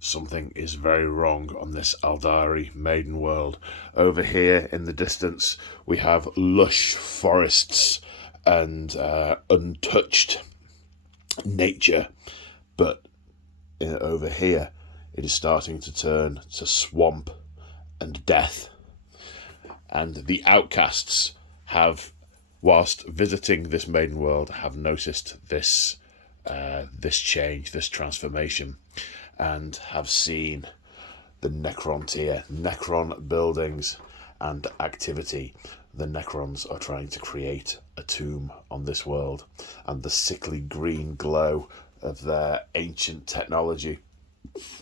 Something is very wrong on this Aeldari maiden world. Over here in the distance, we have lush forests and untouched nature. But over here, it is starting to turn to swamp and death. And the outcasts have, whilst visiting this maiden world, have noticed this change, this transformation, and have seen the Necron tier, Necron buildings and activity. The Necrons are trying to create a tomb on this world, and the sickly green glow of their ancient technology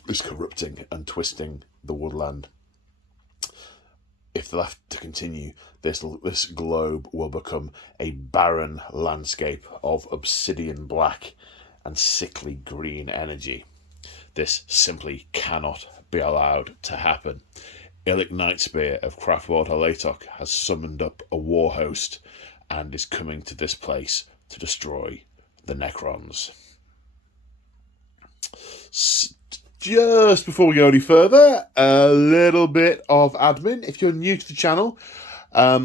is corrupting and twisting the woodland. If left to continue, this globe will become a barren landscape of obsidian black and sickly green energy. This simply cannot be allowed to happen. Illic Nightspear of Craftworld Alaitoc has summoned up a war host and is coming to this place to destroy the Necrons. Just before we go any further, a little bit of admin. If you're new to the channel, I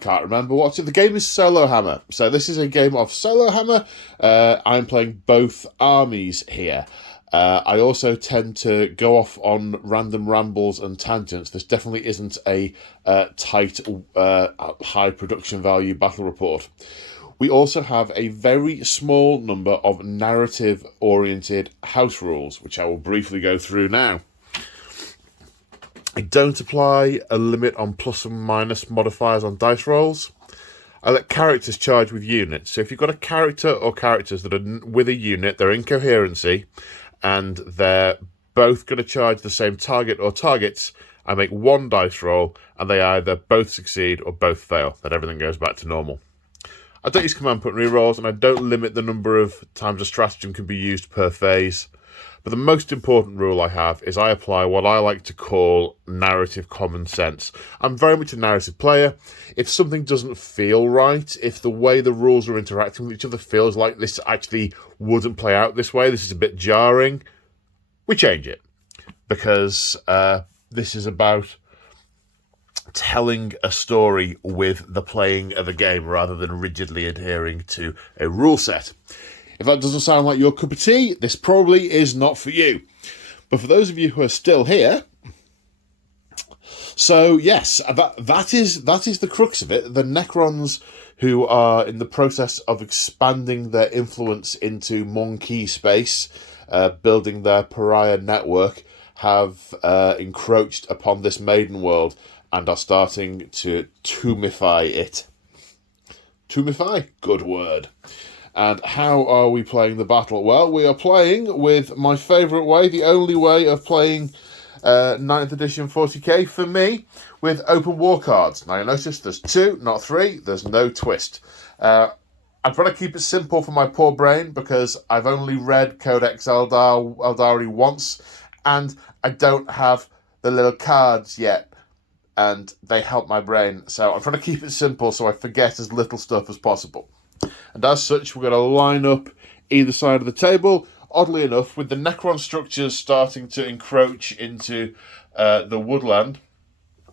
can't remember what's it. The game is Solo Hammer. So this is a game of Solo Hammer. I'm playing both armies here. I also tend to go off on random rambles and tangents. This definitely isn't a tight, high production value battle report. We also have a very small number of narrative-oriented house rules, which I will briefly go through now. I don't apply a limit on plus and minus modifiers on dice rolls. I let characters charge with units. So if you've got a character or characters that are with a unit, they're in coherency, and they're both going to charge the same target or targets, I make one dice roll, and they either both succeed or both fail. Then everything goes back to normal. I don't use command point rerolls, and I don't limit the number of times a stratagem can be used per phase. But the most important rule I have is I apply what I like to call narrative common sense. I'm very much a narrative player. If something doesn't feel right, if the way the rules are interacting with each other feels like this actually wouldn't play out this way, this is a bit jarring, we change it. Because this is about telling a story with the playing of a game rather than rigidly adhering to a rule set. If that doesn't sound like your cup of tea, this probably is not for you. But for those of you who are still here, so yes, that is the crux of it. The Necrons, who are in the process of expanding their influence into Monkey space, building their Pariah network, have encroached upon this maiden world and are starting to tombify it. Tombify? Good word. And how are we playing the battle? Well, we are playing with my favourite way, the only way of playing 9th edition 40k for me, with open war cards. Now, you'll notice there's 2, not 3. There's no twist. I'd rather keep it simple for my poor brain, because I've only read Codex Eldari once, and I don't have the little cards yet, and they help my brain. So I'm trying to keep it simple so I forget as little stuff as possible. And as such, we're going to line up either side of the table. Oddly enough, with the Necron structures starting to encroach into the woodland,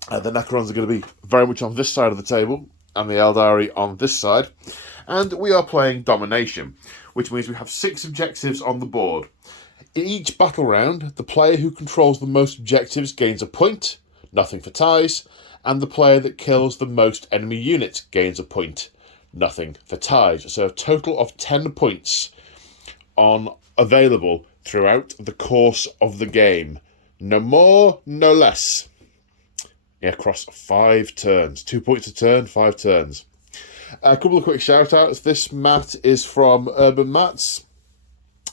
the Necrons are going to be very much on this side of the table, and the Aeldari on this side. And we are playing Domination, which means we have 6 objectives on the board. In each battle round, the player who controls the most objectives gains a point, nothing for ties, and the player that kills the most enemy units gains a point, nothing for ties. So a total of 10 points available throughout the course of the game. No more, no less. Yeah, across 5 turns. 2 points a turn, 5 turns. A couple of quick shout-outs. This mat is from Urban Mats.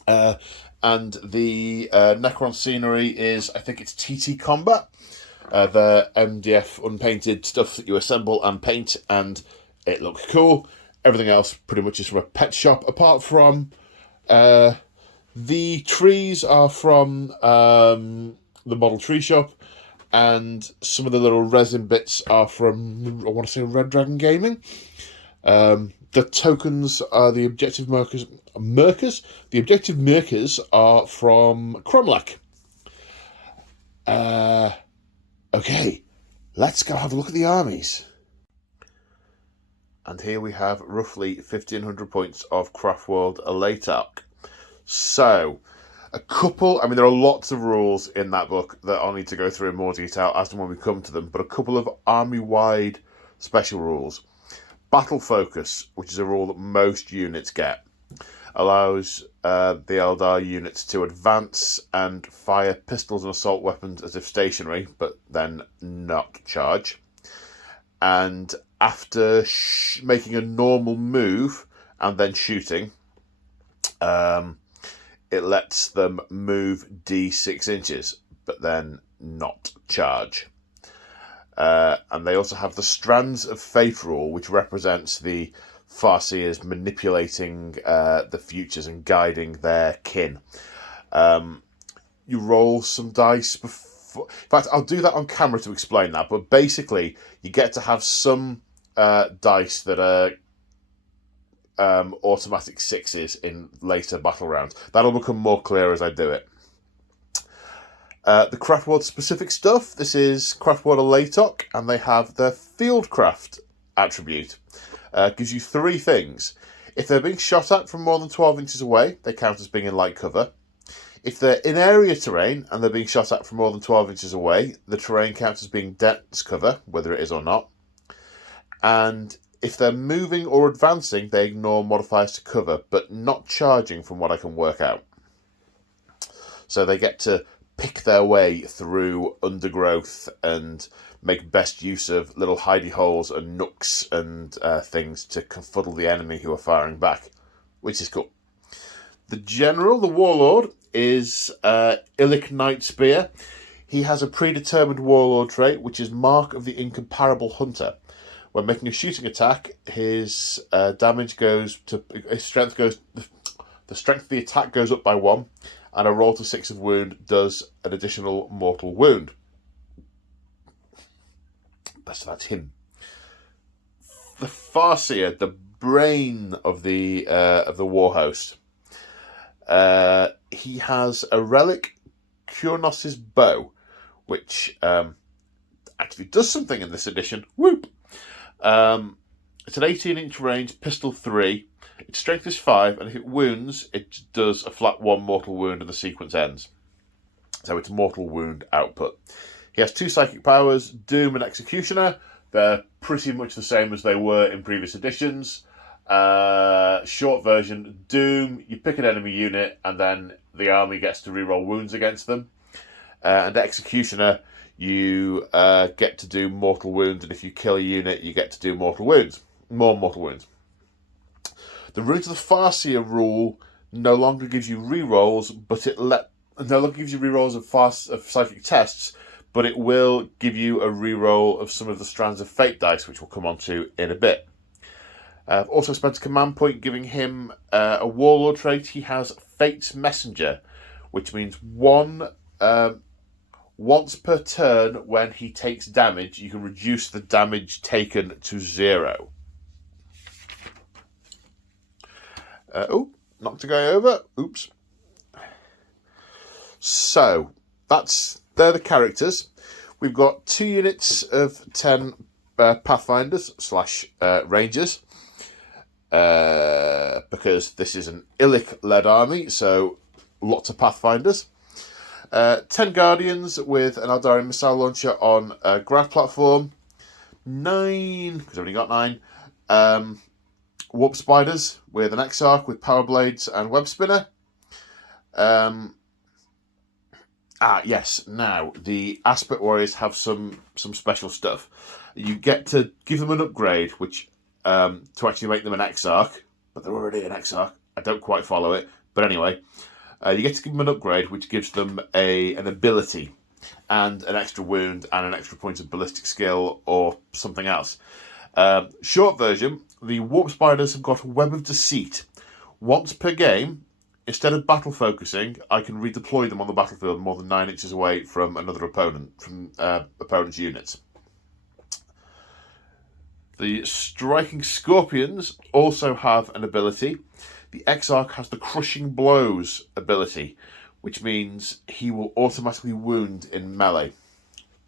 And the Necron scenery is, I think it's TT Combat. The MDF unpainted stuff that you assemble and paint, and it looks cool. Everything else pretty much is from a pet shop, apart from the trees are from the model tree shop, and some of the little resin bits are from, I want to say, Red Dragon Gaming. The tokens are the objective markers. The objective markers are from Cromlech. Okay, let's go have a look at the armies. And here we have roughly 1,500 points of Craftworld Alaitoc. So, there are lots of rules in that book that I'll need to go through in more detail as and when we come to them, but a couple of army-wide special rules. Battle Focus, which is a rule that most units get, allows the Eldar units to advance and fire pistols and assault weapons as if stationary, but then not charge. And after making a normal move and then shooting, it lets them move D6 inches, but then not charge. And they also have the Strands of Fate rule, which represents the Farseers manipulating the futures and guiding their kin. You roll some dice before. In fact, I'll do that on camera to explain that. But basically, you get to have some dice that are automatic sixes in later battle rounds. That'll become more clear as I do it. The Craftworld specific stuff. This is Craftworld Alaitoc, and they have the Fieldcraft attribute. Gives you 3 things. If they're being shot at from more than 12 inches away, they count as being in light cover. If they're in area terrain and they're being shot at from more than 12 inches away, the terrain counts as being dense cover, whether it is or not. And if they're moving or advancing, they ignore modifiers to cover, but not charging from what I can work out. So they get to pick their way through undergrowth and make best use of little hidey holes and nooks and things to confuddle the enemy who are firing back, which is cool. The general, the warlord, is Illic Nightspear. He has a predetermined warlord trait, which is Mark of the Incomparable Hunter. When making a shooting attack, his damage goes to his strength goes. The strength of the attack goes up by 1, and a roll to 6 of wound does an additional mortal wound. So that's him. The Farseer, the brain of the war host. He has a relic, Kurnos' bow, which actually does something in this edition. Whoop! It's an 18-inch range, pistol 3. Its strength is 5, and if it wounds, it does a flat 1 mortal wound and the sequence ends. So it's mortal wound output. He has 2 psychic powers, Doom and Executioner. They're pretty much the same as they were in previous editions. Short version, Doom, you pick an enemy unit and then the army gets to reroll wounds against them. And Executioner, you get to do mortal wounds, and if you kill a unit, you get to do mortal wounds. More mortal wounds. The Root of the Farseer rule no longer gives you rerolls, but it no longer gives you rerolls of psychic tests, but it will give you a reroll of some of the Strands of Fate dice, which we'll come on to in a bit. I've also spent a command point giving him a warlord trait. He has Fate's Messenger, which means once per turn when he takes damage, you can reduce the damage taken to 0. Knocked a guy over. Oops. So, they're the characters. We've got 2 units of 10 pathfinders / rangers. Because this is an Illic-led army, so lots of pathfinders. 10 guardians with an Aeldari missile launcher on a ground platform. 9, because I've only got 9. Warp spiders with an Exarch with power blades and web spinner. Yes. Now the aspect warriors have some special stuff. You get to give them an upgrade, which to actually make them an Exarch, but they're already an Exarch. I don't quite follow it, but anyway, you get to give them an upgrade, which gives them an ability and an extra wound and an extra point of ballistic skill or something else. Short version, the Warp Spiders have got Web of Deceit. Once per game, instead of battle focusing, I can redeploy them on the battlefield more than 9 inches away from another opponent, from opponent's units. The striking scorpions also have an ability. The Exarch has the crushing blows ability, which means he will automatically wound in melee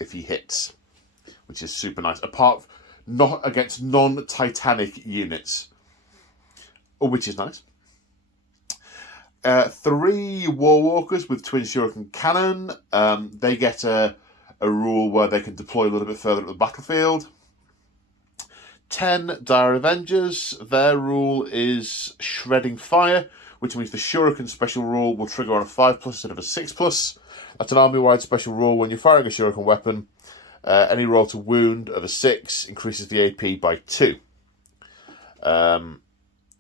if he hits, which is super nice. Apart not against non-titanic units, which is nice. 3 Warwalkers with twin shuriken cannon. They get a rule where they can deploy a little bit further up the battlefield. 10 Dire Avengers. Their rule is shredding fire, which means the shuriken special rule will trigger on a 5+ instead of a 6+. That's an army-wide special rule. When you're firing a shuriken weapon, any roll to wound of a 6 increases the AP by 2.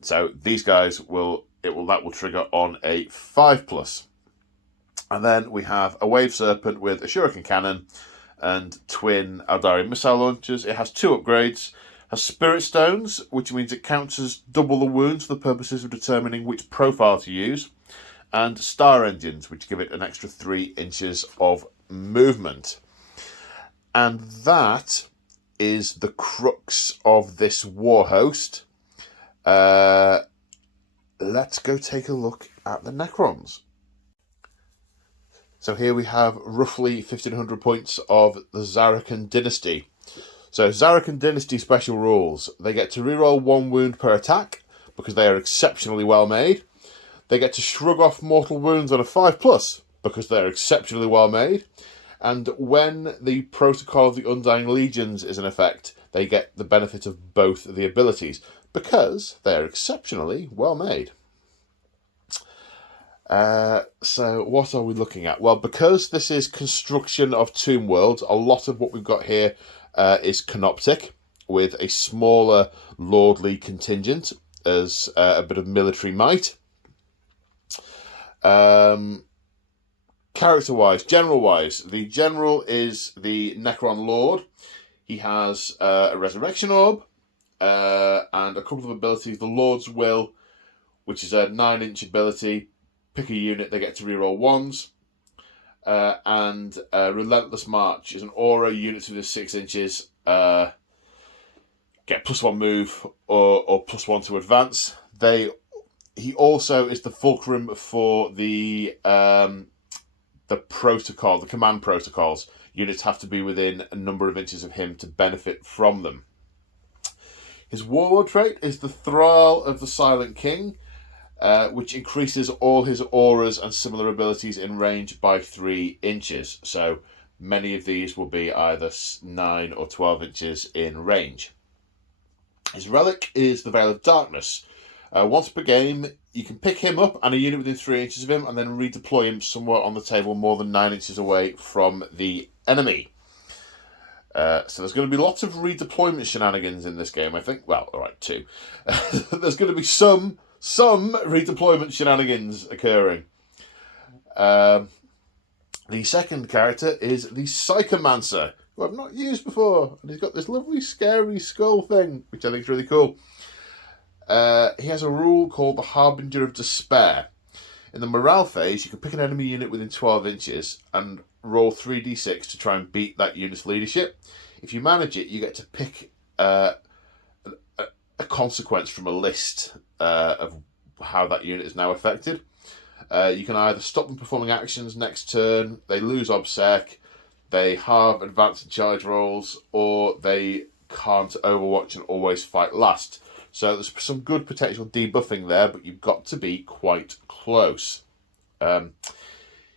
So these guys that will trigger on a 5+. And then we have a Wave Serpent with a shuriken cannon and twin Eldari missile launchers. It has 2 upgrades. Has Spirit Stones, which means it counts as double the wounds for the purposes of determining which profile to use. And Star Engines, which give it an extra 3 inches of movement. And that is the crux of this war host. Let's go take a look at the Necrons. So here we have roughly 1,500 points of the Zarakan Dynasty. So Zarakan Dynasty special rules. They get to reroll 1 wound per attack because they are exceptionally well made. They get to shrug off mortal wounds on a 5+ because they are exceptionally well made. And when the Protocol of the Undying Legions is in effect, they get the benefit of both of the abilities because they are exceptionally well made. So what are we looking at? Well, because this is construction of Tomb Worlds, a lot of what we've got here is Canoptic, with a smaller lordly contingent as a bit of military might. Character-wise, general-wise, the general is the Necron Lord. He has a Resurrection Orb and a couple of abilities. The Lord's Will, which is a 9-inch ability. Pick a unit, they get to reroll 1s. And Relentless March is an aura. Units within 6 inches get +1 move or +1 to advance. He also is the fulcrum for the protocol, the command protocols. Units have to be within a number of inches of him to benefit from them. His warlord trait is the Thrall of the Silent King, which increases all his auras and similar abilities in range by 3 inches. So many of these will be either 9 or 12 inches in range. His relic is the Veil of Darkness. Once per game, you can pick him up and a unit within 3 inches of him and then redeploy him somewhere on the table more than 9 inches away from the enemy. So there's going to be lots of redeployment shenanigans in this game, I think. Well, all right, 2. There's going to be some redeployment shenanigans occurring. The second character is the Psychomancer, who I've not used before. And he's got this lovely scary skull thing, which I think is really cool. He has a rule called the Harbinger of Despair. In the morale phase, you can pick an enemy unit within 12 inches and roll 3d6 to try and beat that unit's leadership. If you manage it, you get to pick a consequence from a list of how that unit is now affected. You can either stop them performing actions next turn, they lose Obsec, they have advance and charge rolls, or they can't Overwatch and always fight last. So there's some good potential debuffing there, but you've got to be quite close.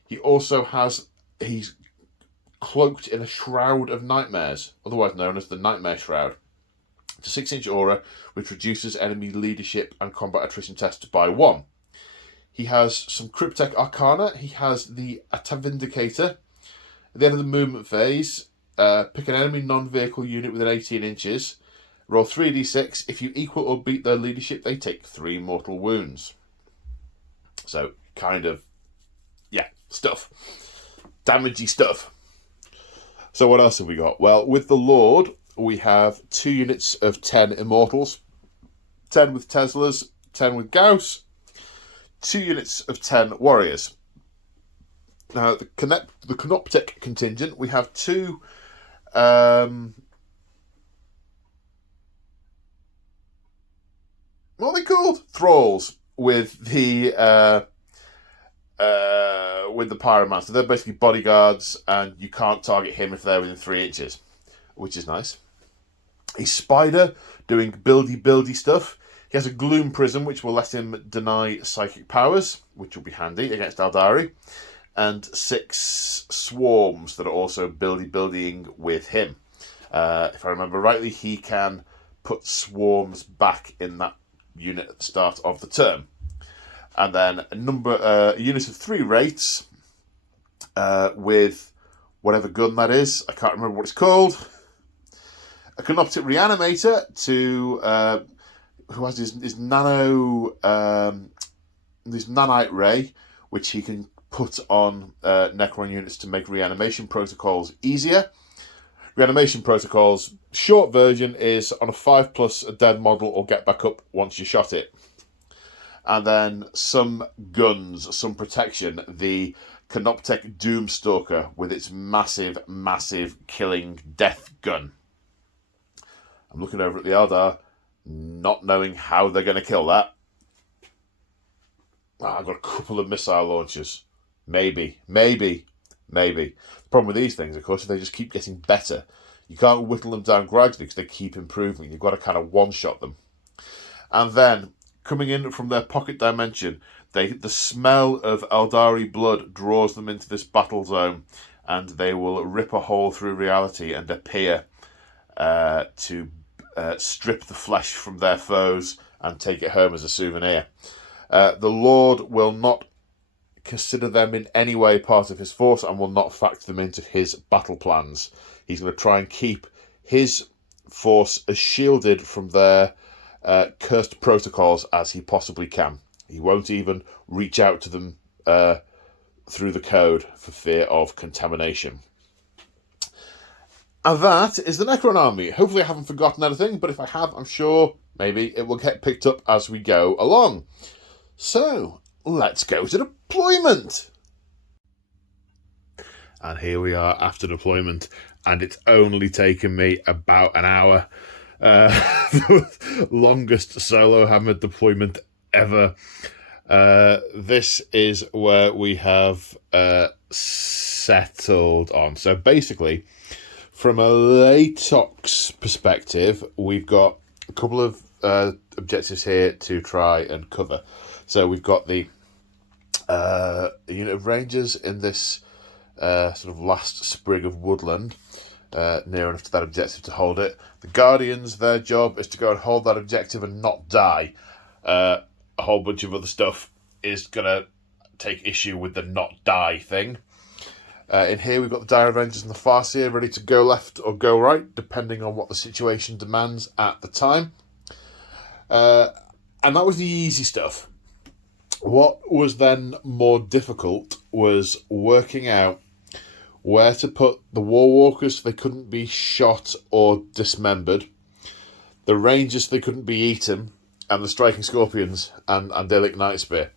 He also has, he's cloaked in a Shroud of Nightmares, otherwise known as the Nightmare Shroud. It's a 6-inch aura, which reduces enemy leadership and combat attrition tests by 1. He has some Cryptek Arcana. He has the Atavindicator. At the end of the movement phase, pick an enemy non-vehicle unit within 18 inches. Roll 3d6. If you equal or beat their leadership, they take 3 mortal wounds. So, kind of, yeah, stuff. Damagey stuff. So what else have we got? Well, with the Lord, we have 2 units of 10 Immortals. 10 with Teslas, 10 with Gauss. 2 units of 10 Warriors. Now, the Canoptic contingent, we have 2... what are they called? Thralls with the pyromancer. They're basically bodyguards, and you can't target him if they're within 3 inches, which is nice. A spider doing buildy stuff. He has a gloom prism, which will let him deny psychic powers, which will be handy against Eldari. And 6 swarms that are also building with him. If I remember rightly, he can put swarms back in that unit at the start of the turn. And then a unit of 3 wraiths with whatever gun that is. I can't remember what it's called. A Canoptic Reanimator who has his nano this nanite ray, which he can put on Necron units to make reanimation protocols easier. Reanimation protocols, short version, is on a 5+ a dead model or get back up once you shot it. And then some guns, some protection. The Canoptek Doomstalker with its massive killing death gun. I'm looking over at the Eldar, not knowing how they're going to kill that. I've got a couple of missile launchers. Maybe. The problem with these things, of course, is they just keep getting better. You can't whittle them down gradually because they keep improving. You've got to kind of one-shot them. And then, coming in from their pocket dimension, the smell of Eldari blood draws them into this battle zone, and they will rip a hole through reality and appear to strip the flesh from their foes and take it home as a souvenir. The Lord will not consider them in any way part of his force and will not factor them into his battle plans. He's going to try and keep his force as shielded from their cursed protocols as he possibly can. He won't even reach out to them through the code for fear of contamination. And that is the Necron army. Hopefully I haven't forgotten anything, but if I have, I'm sure maybe it will get picked up as we go along. So, let's go to deployment. And here we are after deployment, and it's only taken me about an hour. The longest solo hammer deployment ever. This is where we have settled on. So basically, from a Alaitoc's perspective, we've got a couple of objectives here to try and cover. So we've got the unit of rangers in this sort of last sprig of woodland, near enough to that objective to hold it. The Guardians, their job is to go and hold that objective and not die. A whole bunch of other stuff is going to take issue with the not die thing. In here we've got the Dire Avengers and the Farseer ready to go left or go right, depending on what the situation demands at the time. And that was the easy stuff. What was then more difficult was working out where to put the Warwalkers so they couldn't be shot or dismembered, the Rangers so they couldn't be eaten, and the Striking Scorpions and Illic Nightspear.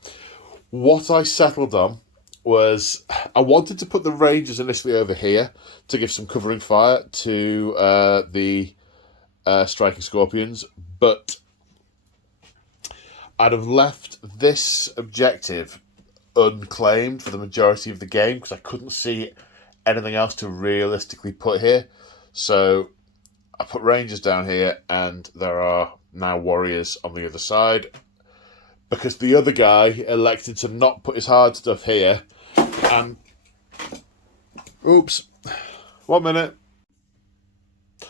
What I settled on was I wanted to put the Rangers initially over here to give some covering fire to the Striking Scorpions, but I'd have left this objective unclaimed for the majority of the game because I couldn't see anything else to realistically put here. So I put Rangers down here, and there are now Warriors on the other side because the other guy elected to not put his hard stuff here. And oops, 1 minute.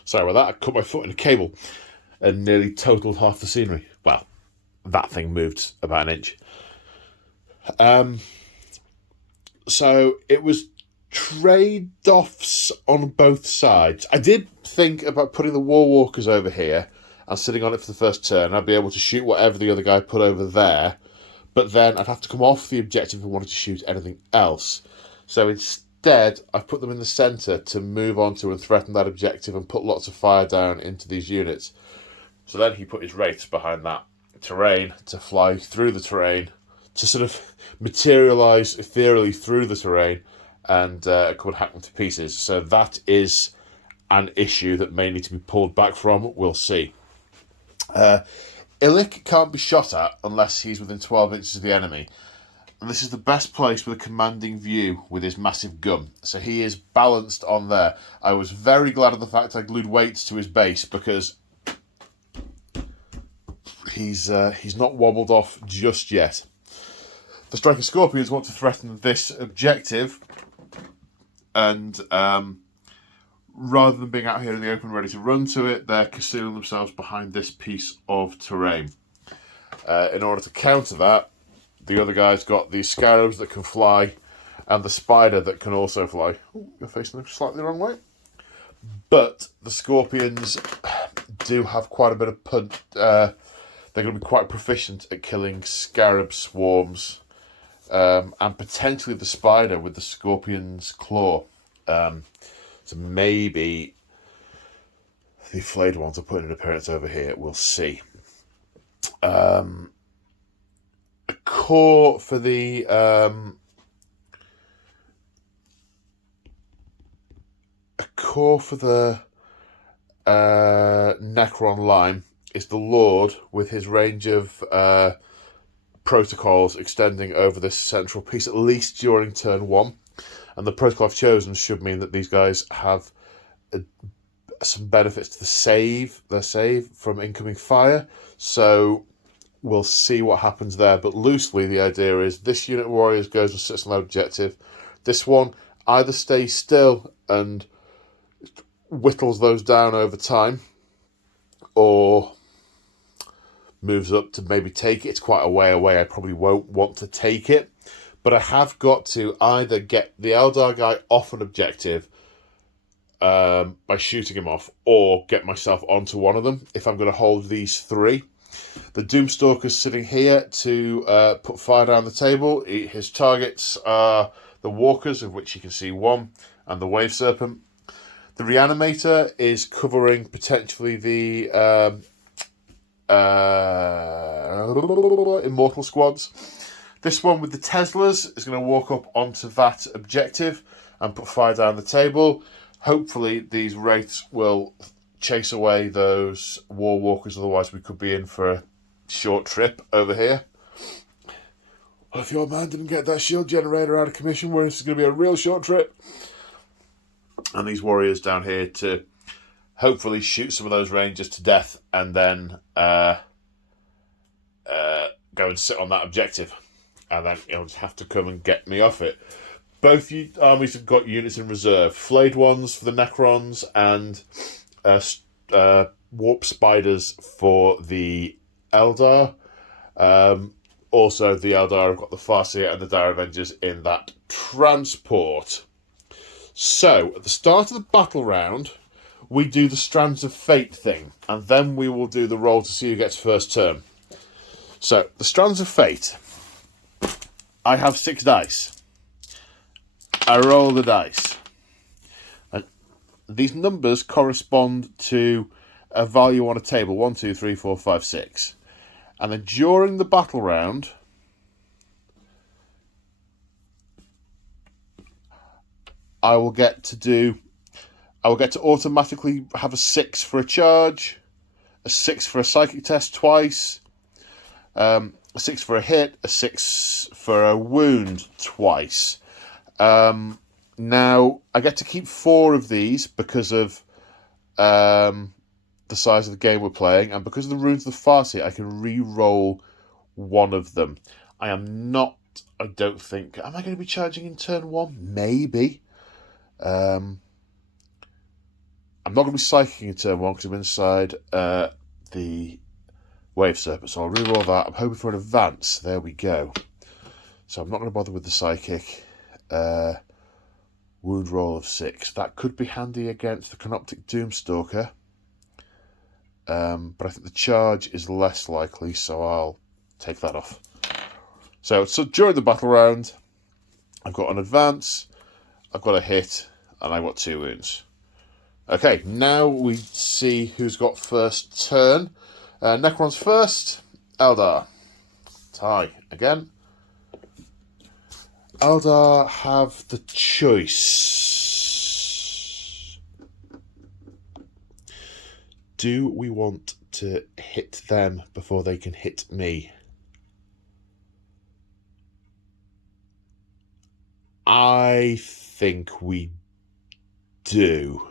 Sorry about that. I cut my foot in a cable and nearly totaled half the scenery. Well, that thing moved about an inch. So it was trade-offs on both sides. I did think about putting the Warwalkers over here and sitting on it for the first turn. I'd be able to shoot whatever the other guy put over there, but then I'd have to come off the objective if I wanted to shoot anything else. So instead, I've put them in the centre to move on to and threaten that objective and put lots of fire down into these units. So then he put his wraiths behind that terrain to fly through the terrain, to sort of materialise ethereally through the terrain and could hack them to pieces. So that is an issue that may need to be pulled back from. We'll see. Illic can't be shot at unless he's within 12 inches of the enemy. And this is the best place with a commanding view with his massive gun. So he is balanced on there. I was very glad of the fact I glued weights to his base because he's not wobbled off just yet. The Striker Scorpions want to threaten this objective, and rather than being out here in the open ready to run to it, they're concealing themselves behind this piece of terrain. In order to counter that, the other guy's got the scarabs that can fly and the spider that can also fly. Ooh, you're facing them slightly the wrong way. But the Scorpions do have quite a bit of punch. They're going to be quite proficient at killing scarab swarms, and potentially the spider with the Scorpion's claw. So maybe the flayed ones are putting an appearance over here. We'll see. A core for the Necron line is the Lord with his range of protocols extending over this central piece, at least during turn 1. And the protocol I've chosen should mean that these guys have some benefits to their save from incoming fire. So we'll see what happens there. But loosely, the idea is this unit of warriors goes and sits on that objective. This one either stays still and whittles those down over time, or moves up to maybe take it. It's quite a way away. I probably won't want to take it. But I have got to either get the Eldar guy off an objective by shooting him off, or get myself onto one of them if I'm going to hold these 3. The Doomstalker's sitting here to put fire down the table. His targets are the Walkers, of which you can see 1, and the Wave Serpent. The Reanimator is covering potentially the Immortal squads. This one with the Teslas is going to walk up onto that objective and put fire down the table. Hopefully these Wraiths will chase away those War Walkers, otherwise we could be in for a short trip over here. Well, if your man didn't get that shield generator out of commission, this is going to be a real short trip. And these warriors down here to hopefully shoot some of those Rangers to death and then go and sit on that objective. And then he'll just have to come and get me off it. Both armies have got units in reserve. Flayed ones for the Necrons and warp spiders for the Eldar. Also, the Eldar have got the Farseer and the Dire Avengers in that transport. So, at the start of the battle round, we do the Strands of Fate thing. And then we will do the roll to see who gets first turn. So, the Strands of Fate. I have 6 dice. I roll the dice. And these numbers correspond to a value on a table. 1, 2, 3, 4, 5, 6. And then during the battle round, I will get to automatically have a 6 for a charge, a 6 for a psychic test twice, a 6 for a hit, a 6 for a wound twice. Now, I get to keep 4 of these because of the size of the game we're playing, and because of the Runes of the Farseer, I can re-roll one of them. I don't think... Am I going to be charging in turn 1? Maybe. I'm not going to be psyching in turn 1 because I'm inside the Wave Serpent, so I'll re-roll that. I'm hoping for an advance. There we go. So I'm not going to bother with the psychic. Wound roll of 6. That could be handy against the Canoptic Doomstalker. But I think the charge is less likely, so I'll take that off. So during the battle round, I've got an advance, I've got a hit, and I've got 2 wounds. Okay, now we see who's got first turn. Necrons first. Eldar. Tie again. Eldar have the choice. Do we want to hit them before they can hit me? I think we do.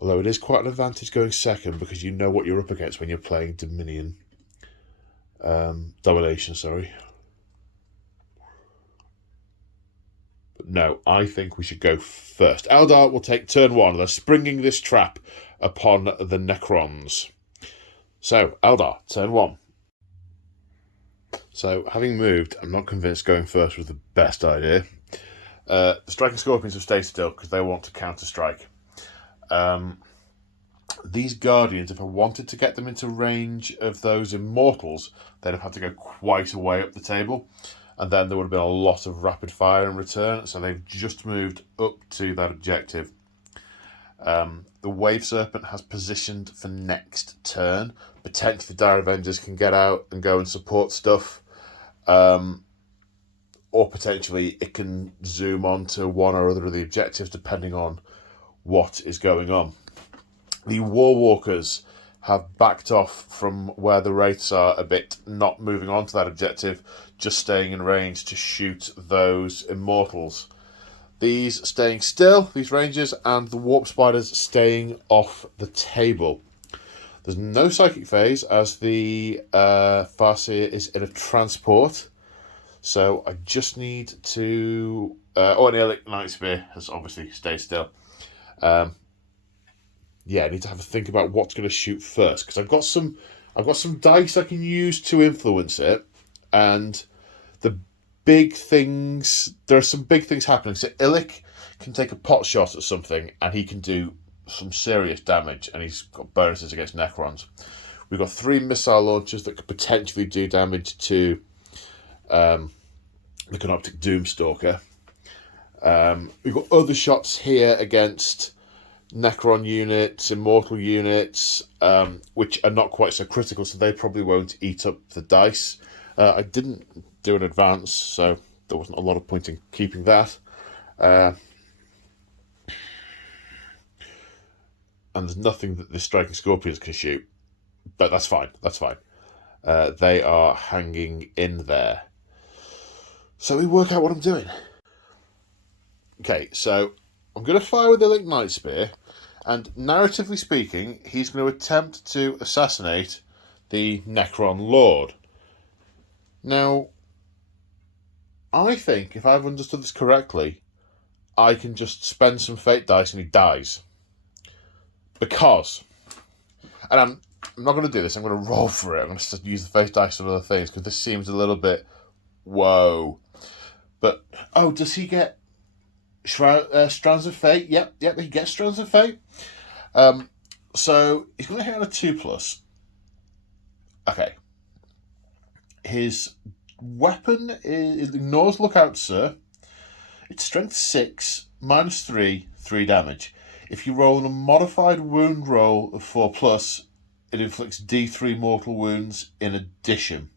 Although it is quite an advantage going second because you know what you're up against when you're playing Domination, sorry. But no, I think we should go first. Eldar will take turn 1. They're springing this trap upon the Necrons. So, Eldar, turn 1. So, having moved, I'm not convinced going first was the best idea. The striking scorpions have stayed still because they want to counter-strike. These guardians, if I wanted to get them into range of those immortals, they'd have had to go quite a way up the table, and then there would have been a lot of rapid fire in return, so they've just moved up to that objective. The Wave Serpent has positioned for next turn. Potentially the Dire Avengers can get out and go and support stuff, or potentially it can zoom on to one or other of the objectives depending on what is going on. The Warwalkers have backed off from where the Wraiths are a bit, not moving on to that objective, just staying in range to shoot those Immortals. These staying still, these Rangers, and the Warp Spiders staying off the table. There's no Psychic Phase as the Farseer is in a transport, so I just need to... an Illic Nightspear has obviously stayed still. I need to have a think about what's going to shoot first, because I've got some dice I can use to influence it, and there are some big things happening. So Illic can take a pot shot at something, and he can do some serious damage, and he's got bonuses against Necrons. We've got 3 missile launchers that could potentially do damage to the Canoptic Doomstalker. We've got other shots here against Necron units, Immortal units, which are not quite so critical, so they probably won't eat up the dice. I didn't do an advance, so there wasn't a lot of point in keeping that. And there's nothing that the Striking Scorpions can shoot, but that's fine. They are hanging in there. So we work out what I'm doing. Okay, so I'm going to fire with the Illic Nightspear, and narratively speaking, he's going to attempt to assassinate the Necron Lord. Now, I think, if I've understood this correctly, I can just spend some fate dice and he dies. Because, and I'm not going to do this, I'm going to roll for it, I'm going to use the fate dice on other things, because this seems a little bit, whoa. But, does he get Strands of Fate? Yep, he gets Strands of Fate. So he's going to hit on a 2+. Okay. His weapon it ignores Lookout Sir. It's strength 6, -3, 3 damage. If you roll a modified wound roll of 4+, it inflicts D3 mortal wounds in addition.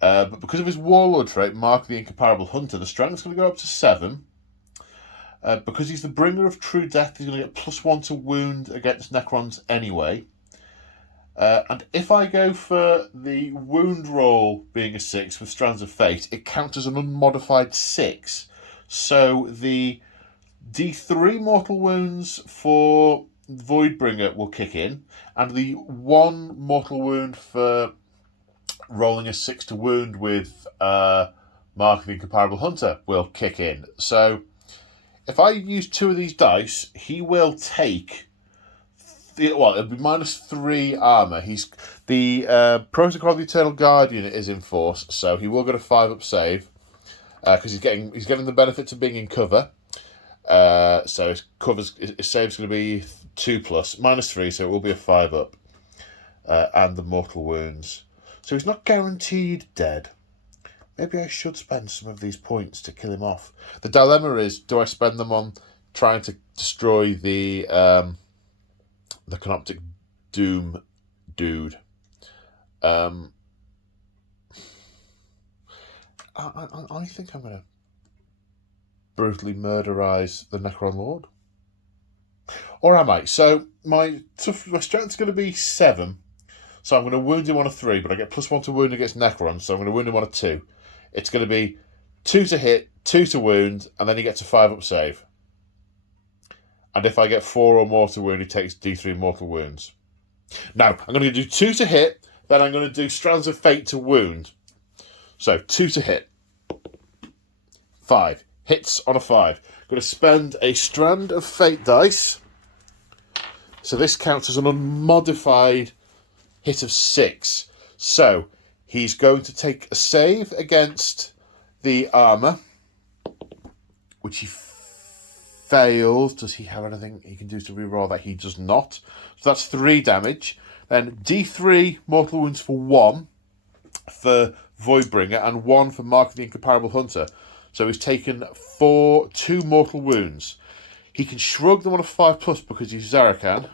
But because of his Warlord trait, Mark the Incomparable Hunter, the strength's going to go up to 7. Because he's the bringer of true death, he's going to get +1 to wound against Necrons anyway. And if I go for the wound roll being a 6 with Strands of Fate, it counts as an unmodified 6. So the D3 mortal wounds for Voidbringer will kick in, and the 1 mortal wound for rolling a 6 to wound with Mark the Incomparable Hunter will kick in. So if I use 2 of these dice, he will take... it'll be -3 armour. He's the Protocol of the Eternal Guardian is in force, so he will get a 5-up save because he's getting the benefits of being in cover. So his save's going to be 2+, -3, so it will be a 5-up, and the mortal wounds. So he's not guaranteed dead. Maybe I should spend some of these points to kill him off. The dilemma is: do I spend them on trying to destroy the Canoptic Doom dude? I think I'm going to brutally murderize the Necron Lord. Or am I? So my strength's going to be 7. So I'm going to wound him on a 3, but I get +1 to wound against Necrons, so I'm going to wound him on a 2. It's going to be 2 to hit, 2 to wound, and then he gets a 5-up save. And if I get 4 or more to wound, he takes D3 mortal wounds. Now, I'm going to do 2 to hit, then I'm going to do Strands of Fate to wound. So, 2 to hit. 5. Hits on a 5. I'm going to spend a Strand of Fate dice. So this counts as an unmodified hit of 6. So, he's going to take a save against the armour, which he fails. Does he have anything he can do to reroll that? He does not. So that's 3 damage. Then D3 mortal wounds for 1 for Voidbringer and 1 for Mark of the Incomparable Hunter. So he's taken 2 mortal wounds. He can shrug them on a 5+ because he's Zarakan,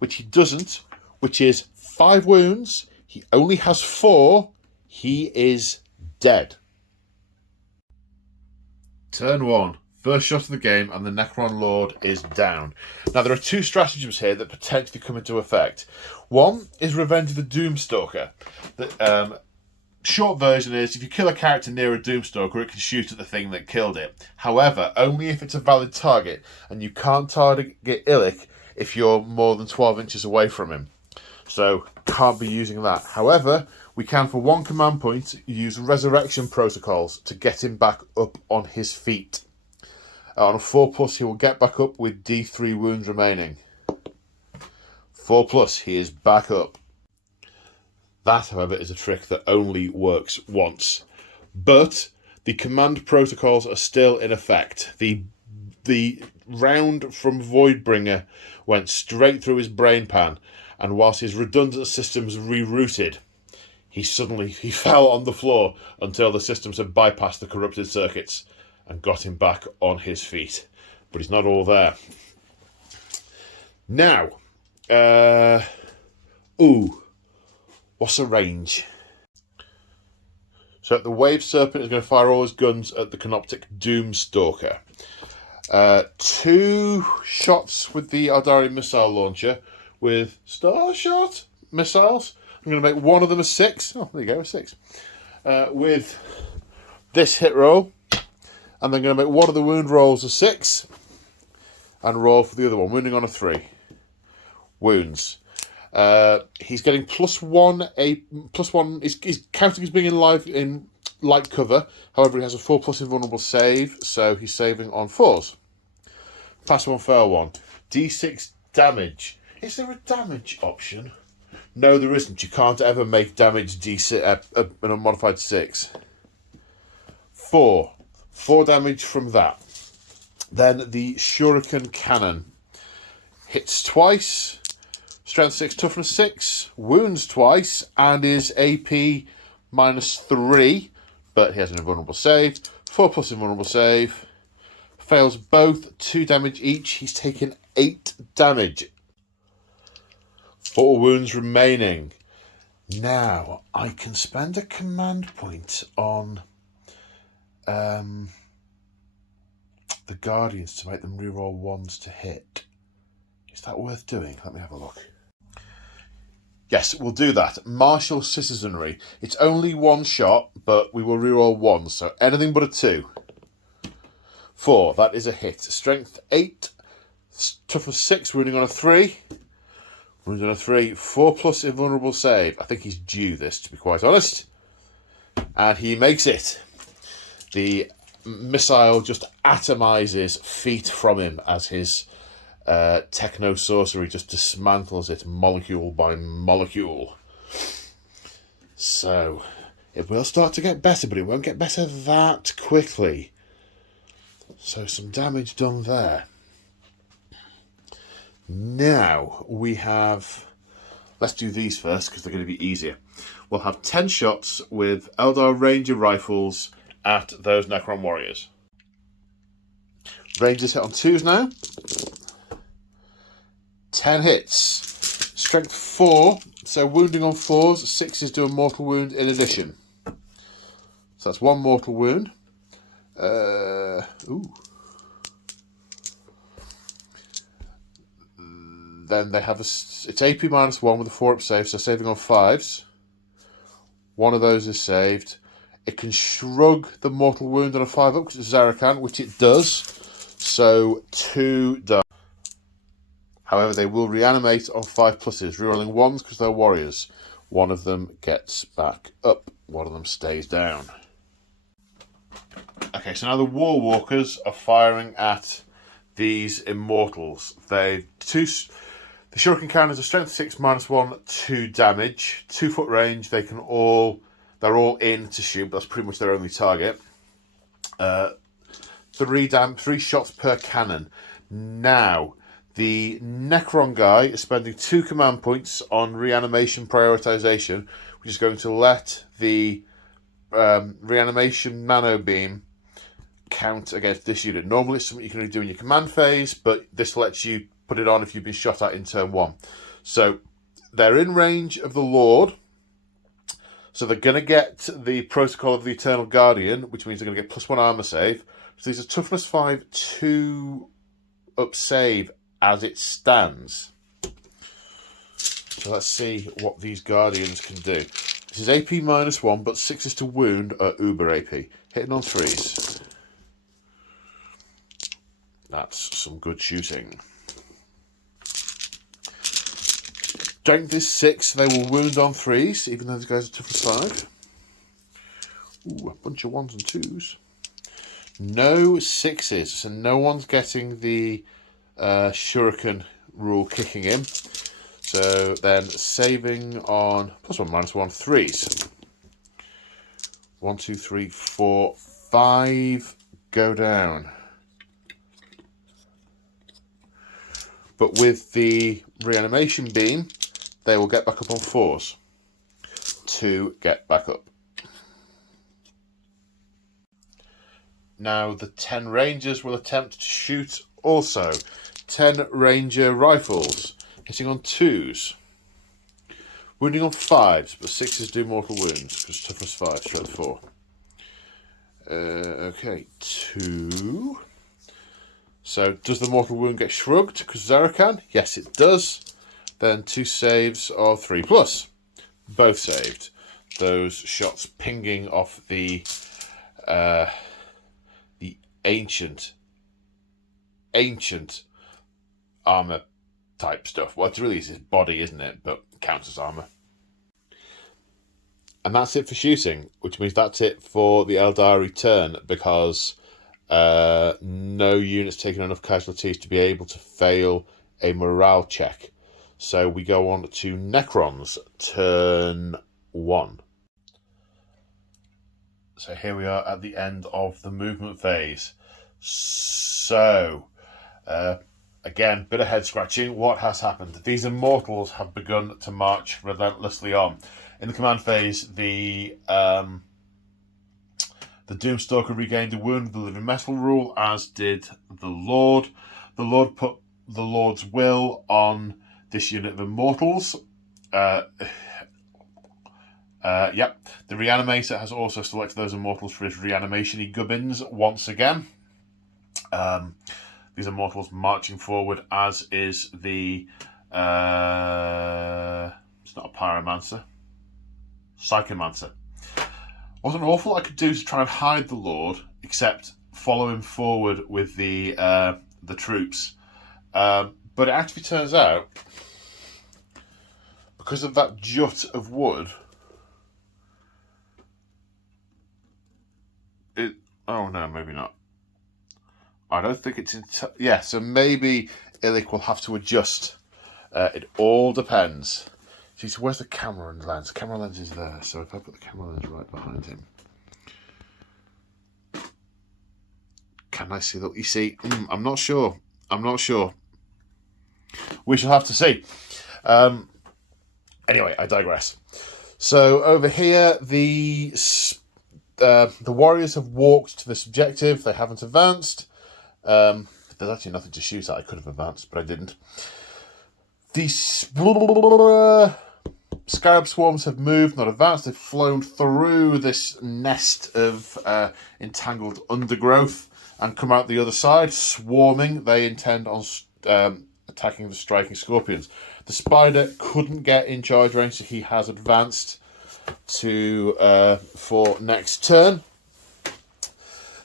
which he doesn't, which is 5 wounds. He only has 4. He is dead. Turn 1. First shot of the game, and the Necron Lord is down. Now, there are 2 stratagems here that potentially come into effect. One is Revenge of the Doomstalker. The short version is, if you kill a character near a Doomstalker, it can shoot at the thing that killed it. However, only if it's a valid target, and you can't target Illic if you're more than 12 inches away from him. So, can't be using that. However, we can, for 1 command point, use Resurrection Protocols to get him back up on his feet. On a 4+, he will get back up with D3 wounds remaining. 4+, he is back up. That, however, is a trick that only works once. But the command protocols are still in effect. The round from Voidbringer went straight through his brain pan, and whilst his redundant systems rerouted, he fell on the floor until the systems had bypassed the corrupted circuits and got him back on his feet. But he's not all there. Now, what's the range? So the Wave Serpent is going to fire all his guns at the Canoptic Doomstalker. 2 shots with the Aeldari missile launcher with Starshot missiles. I'm going to make one of them a 6. Oh, there you go, a 6. With this hit roll. And then going to make one of the wound rolls a 6. And roll for the other one. Wounding on a 3. Wounds. He's getting +1. He's counting as being in light cover. However, he has a 4+ invulnerable save. So he's saving on 4s. Pass 1, fail 1. D6 damage. Is there a damage option? No, there isn't. You can't ever make damage D6 an unmodified 6. 4 damage from that. Then the Shuriken Cannon hits twice, strength 6, toughness 6, wounds twice, and is AP -3, but he has an invulnerable save. 4+ invulnerable save. Fails both, 2 damage each. He's taken 8 damage. 4 wounds remaining. Now, I can spend a command point on the Guardians to make them reroll 1s to hit. Is that worth doing? Let me have a look. Yes, we'll do that. Martial Citizenry. It's only 1 shot, but we will reroll 1s, so anything but a 2. 4, that is a hit. Strength 8, toughness 6, wounding on a 3. Wounding on a 3, 4+ invulnerable save. I think he's due this, to be quite honest. And he makes it. The missile just atomizes feet from him as his techno-sorcery just dismantles it molecule by molecule. So, it will start to get better, but it won't get better that quickly. So, some damage done there. Now, we have... Let's do these first, because they're going to be easier. We'll have 10 shots with Eldar Ranger rifles at those Necron warriors. Rangers hit on 2s now. 10 hits. Strength 4, so wounding on 4s. 6s do a mortal wound in addition. So that's 1 mortal wound. then they have it's AP -1 with a 4-up save, so saving on 5s. One of those is saved. It can shrug the mortal wound on a 5-up because it's Zarakan, which it does. So 2 die. However, they will reanimate on 5 pluses, rerolling 1s because they're warriors. One of them gets back up. One of them stays down. Okay, so now the War Walkers are firing at these immortals. The shuriken counters are strength 6 -1, 2 damage, 2-foot range. They're all in to shoot. But that's pretty much their only target. 3 shots per cannon. Now the Necron guy is spending 2 command points on reanimation prioritization, which is going to let the reanimation nano beam count against this unit. Normally it's something you can only do in your command phase, but this lets you put it on if you've been shot at in turn 1. So they're in range of the Lord, so they're going to get the Protocol of the Eternal Guardian, which means they're going to get +1 armor save. So these are toughness 5, 2-up save as it stands. So let's see what these Guardians can do. This is AP -1, but 6s to wound are uber AP. Hitting on 3s. That's some good shooting. Strength is 6, they will wound on 3s, even though these guys are toughness 5. Ooh, a bunch of 1s and 2s. No 6s, so no one's getting the shuriken rule kicking in. So then saving on +1 -1 3s. 1, 2, 3, 4, 5 go down. But with the reanimation beam, they will get back up on 4s. 2 get back up. Now the 10 Rangers will attempt to shoot also. 10 Ranger rifles, hitting on 2s. Wounding on 5s, but 6s do mortal wounds, because toughness 5, strength 4. Okay, 2. So, does the mortal wound get shrugged because Zarakan? Yes, it does. Then 2 saves of 3+. Both saved. Those shots pinging off the ancient armor type stuff. Well, it really is his body, isn't it? But counts as armor. And that's it for shooting, which means that's it for the Eldari turn, because no unit's taken enough casualties to be able to fail a morale check. So we go on to Necrons, turn 1. So here we are at the end of the movement phase. So, again, bit of head scratching. What has happened? These immortals have begun to march relentlessly on. In the command phase, the Doomstalker regained a wound with the living metal rule, as did the Lord. The Lord put the Lord's will on this unit of immortals. Yep. The Reanimator has also selected those immortals for his reanimation-y gubbins once again. These immortals marching forward, as is the it's not a Pyromancer, Psychomancer. Wasn't an awful lot I could do to try and hide the Lord, except follow him forward with the troops. But it actually turns out, because of that jut of wood, oh no, maybe not. I don't think it's yeah, so maybe Illic will have to adjust. It all depends. See, so where's the camera lens? The camera lens is there, so if I put the camera lens right behind him, can I see that? You see, I'm not sure. We shall have to see. Anyway, I digress. So over here, the warriors have walked to this objective. They haven't advanced. There's actually nothing to shoot at. I could have advanced, but I didn't. These scarab swarms have moved, not advanced. They've flown through this nest of entangled undergrowth and come out the other side, swarming. They intend on attacking the striking scorpions. The spider couldn't get in charge range, so he has advanced to for next turn.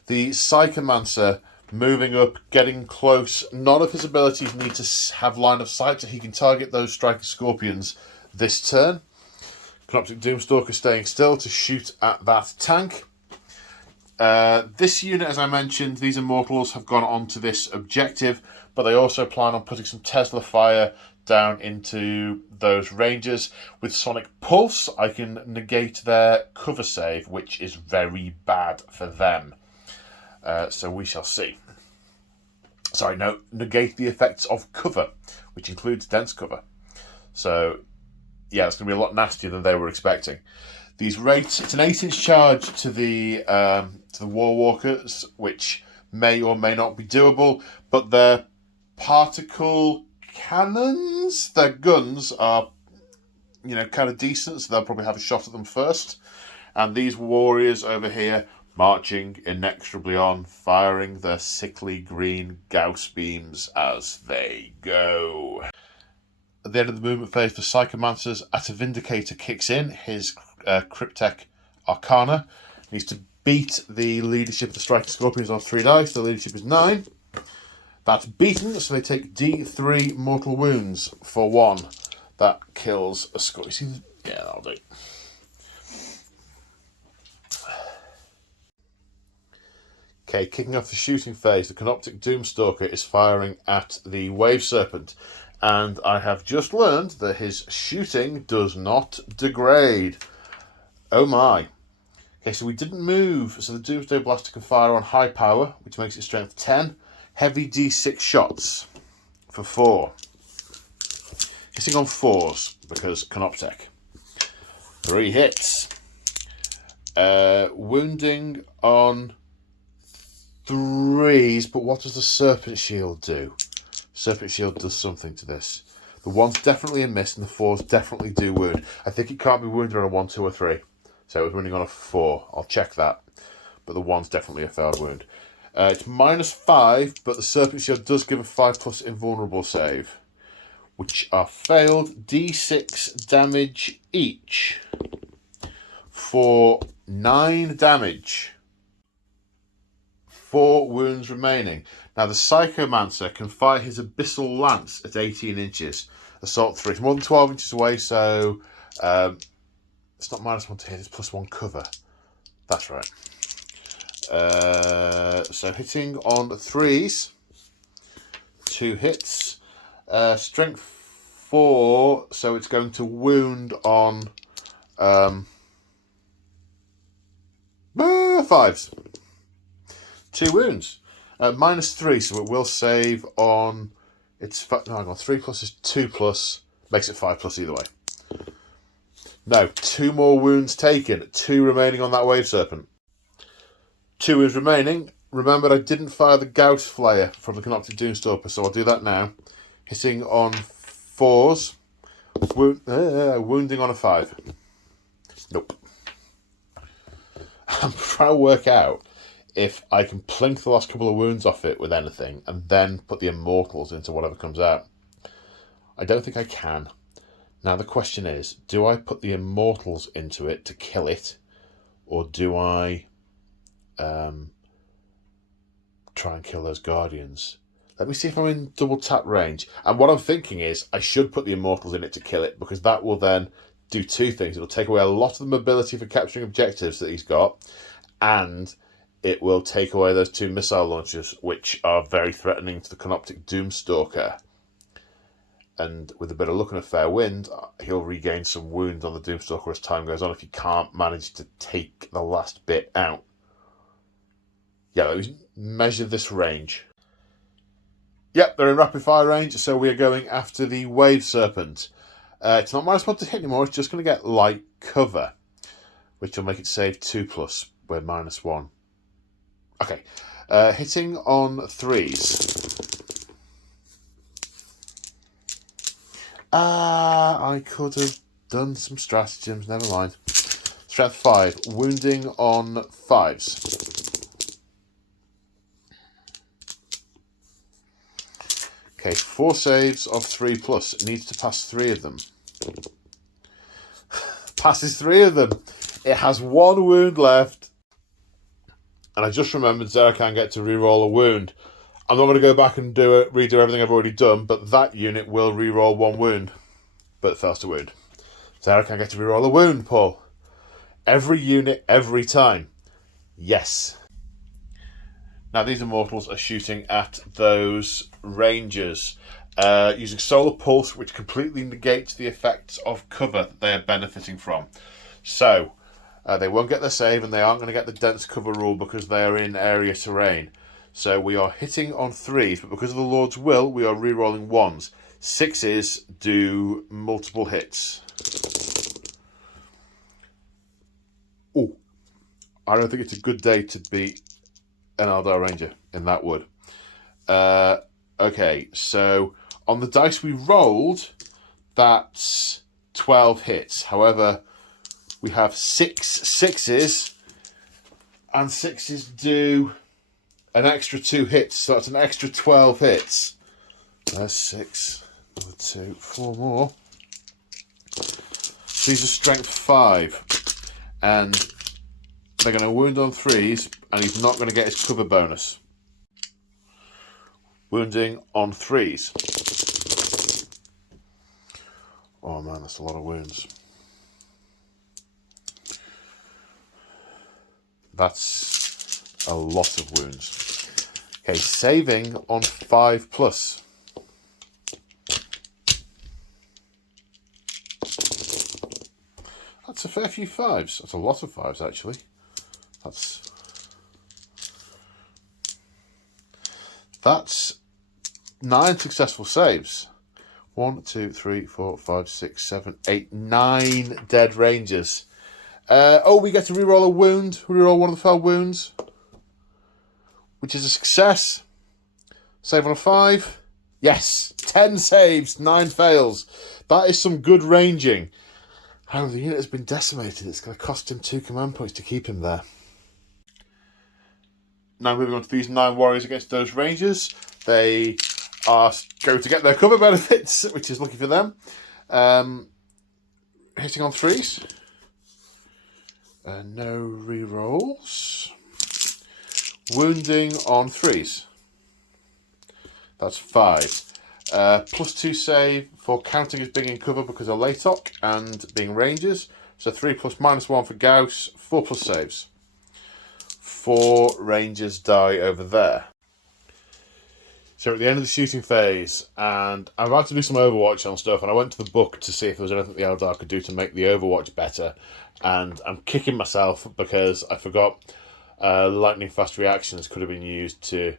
The Psychomancer moving up, getting close. None of his abilities need to have line of sight, so he can target those striking scorpions this turn. Canoptic Doomstalker staying still to shoot at that tank. This unit, as I mentioned, these Immortals have gone on to this objective, but they also plan on putting some Tesla fire down into those Rangers. With Sonic Pulse, I can negate their cover save, which is very bad for them. So we shall see. Sorry, no, negate the effects of cover, which includes dense cover. So, yeah, it's going to be a lot nastier than they were expecting. These rates, it's an 8-inch charge to the War Walkers, which may or may not be doable, but their particle cannons, their guns are, kind of decent, so they'll probably have a shot at them first. And these warriors over here, marching inexorably on, firing their sickly green Gauss beams as they go. At the end of the movement phase for Psychomancers, as a Vindicator kicks in, his Cryptek Arcana needs to beat the leadership of the Striking Scorpions on 3 dice. The leadership is 9. That's beaten, so they take D3 mortal wounds for 1. That kills a Scorpion. Yeah, that'll do. Okay, kicking off the shooting phase, the Canoptic Doomstalker is firing at the Wave Serpent, and I have just learned that his shooting does not degrade. Oh my. Okay, so we didn't move, so the Doomsday Blaster can fire on high power, which makes it strength 10, heavy D6 shots for 4. Hitting on 4s, because Canoptek. 3 hits. Wounding on 3s, but what does the Serpent Shield do? Serpent Shield does something to this. The 1's definitely a miss, and the 4s definitely do wound. I think it can't be wounded on a 1, 2, or 3. So it was wounding on a 4. I'll check that. But the 1's definitely a failed wound. It's -5, but the Serpent Shield does give a 5+ invulnerable save, which are failed D6 damage each for 9 damage. 4 wounds remaining. Now the Psychomancer can fire his Abyssal Lance at 18 inches. Assault 3. It's more than 12 inches away, so it's not -1 to hit, it's +1 cover. That's right. So hitting on 3s. 2 hits. Strength 4, so it's going to wound on 5s. 2 wounds. -3, so it will save on... No, hang on. 3+ is 2+. Makes it 5+ either way. No, 2 more wounds taken. 2 remaining on that Wave Serpent. 2 wounds remaining. Remember, I didn't fire the Gauss Flare from the Canoptic Doomstalker, so I'll do that now. Hitting on 4s. Wounding on a 5. Nope. I'm trying to work out if I can plink the last couple of wounds off it with anything and then put the Immortals into whatever comes out. I don't think I can. Now the question is, do I put the Immortals into it to kill it, or do I try and kill those Guardians? Let me see if I'm in double tap range. And what I'm thinking is I should put the Immortals in it to kill it, because that will then do 2 things. It'll take away a lot of the mobility for capturing objectives that he's got, and it will take away those 2 missile launchers, which are very threatening to the Canoptic Doomstalker. And with a bit of luck and a fair wind, he'll regain some wounds on the Doomstalker as time goes on if he can't manage to take the last bit out. Yeah, let me measure this range. Yep, they're in rapid fire range, so we are going after the Wave Serpent. It's not -1 to hit anymore, it's just going to get light cover, which will make it save 2+, we're -1. Okay, hitting on 3s. I could have done some stratagems, never mind. Strat 5, wounding on 5s. Okay, 4 saves of 3+. It needs to pass 3 of them. Passes 3 of them. It has 1 wound left. And I just remembered Zera can get to reroll a wound. I'm not going to go back and redo everything I've already done, but that unit will reroll 1 wound. But it fails to wound. Zera can get to reroll a wound, Paul. Every unit, every time. Yes. Now, these Immortals are shooting at those Rangers using Solar Pulse, which completely negates the effects of cover that they are benefiting from. So, they won't get the save, and they aren't going to get the dense cover rule because they are in area terrain. So we are hitting on 3s, but because of the Lord's Will, we are re-rolling 1s. 6s do multiple hits. Oh, I don't think it's a good day to be an Eldar Ranger in that wood. Okay, so on the dice we rolled, that's 12 hits. However, we have 6 6s, and 6s do an extra 2 hits, so that's an extra 12 hits. There's 6, another 2, 4 more. So these are strength 5, and they're going to wound on 3s, and he's not going to get his cover bonus. Wounding on 3s. Oh man, that's a lot of wounds. That's a lot of wounds. Okay, saving on 5+. That's a fair few 5s. That's a lot of 5s, actually. That's 9 successful saves. 1, 2, 3, 4, 5, 6, 7, 8, 9 dead Rangers. We get to reroll a wound. Reroll one of the fell wounds, which is a success. Save on a 5. Yes, 10 saves, 9 fails. That is some good ranging. However, the unit has been decimated. It's going to cost him 2 command points to keep him there. Now moving on to these 9 warriors against those rangers. They are going to get their cover benefits, which is lucky for them. Hitting on 3s. No rerolls. Wounding on 3s. That's 5. +2 save for counting as being in cover because of Alaitoc and being rangers. So 3 plus -1 for Gauss. 4+ saves. 4 rangers die over there. So at the end of the shooting phase, and I'm about to do some Overwatch on stuff, and I went to the book to see if there was anything the Eldar could do to make the Overwatch better, and I'm kicking myself because I forgot lightning fast reactions could have been used to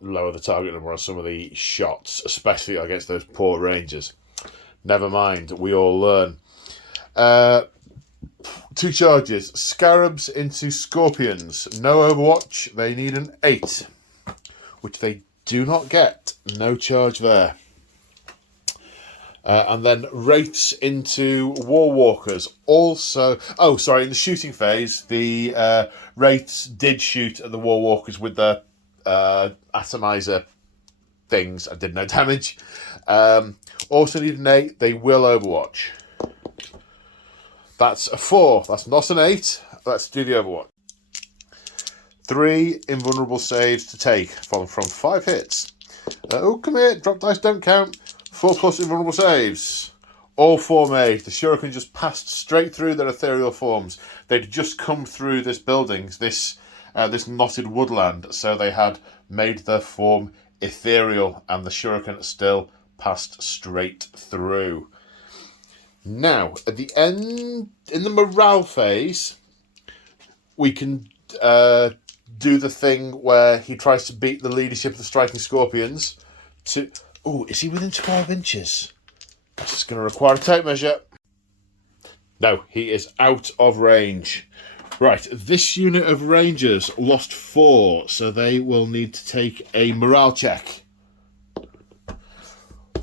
lower the target number on some of the shots, especially against those poor rangers. Never mind, we all learn. 2 charges. Scarabs into Scorpions. No Overwatch. They need an 8. Which they do not get. No charge there. And then Wraiths into Warwalkers. Also... Oh, sorry. In the shooting phase, the Wraiths did shoot at the Warwalkers with their atomizer things. I did no damage. Also need an 8. They will Overwatch. That's a 4. That's not an 8. Let's do the Overwatch. 3 invulnerable saves to take from 5 hits. Come here. Drop dice don't count. 4+ invulnerable saves. All 4 made. The Shuriken just passed straight through their ethereal forms. They'd just come through this building, this knotted woodland, so they had made their form ethereal, and the Shuriken still passed straight through. Now, at the end, in the morale phase, we can do the thing where he tries to beat the leadership of the Striking Scorpions to... Oh, is he within 12 inches? That's going to require a tape measure. No, he is out of range. Right, this unit of Rangers lost 4, so they will need to take a morale check.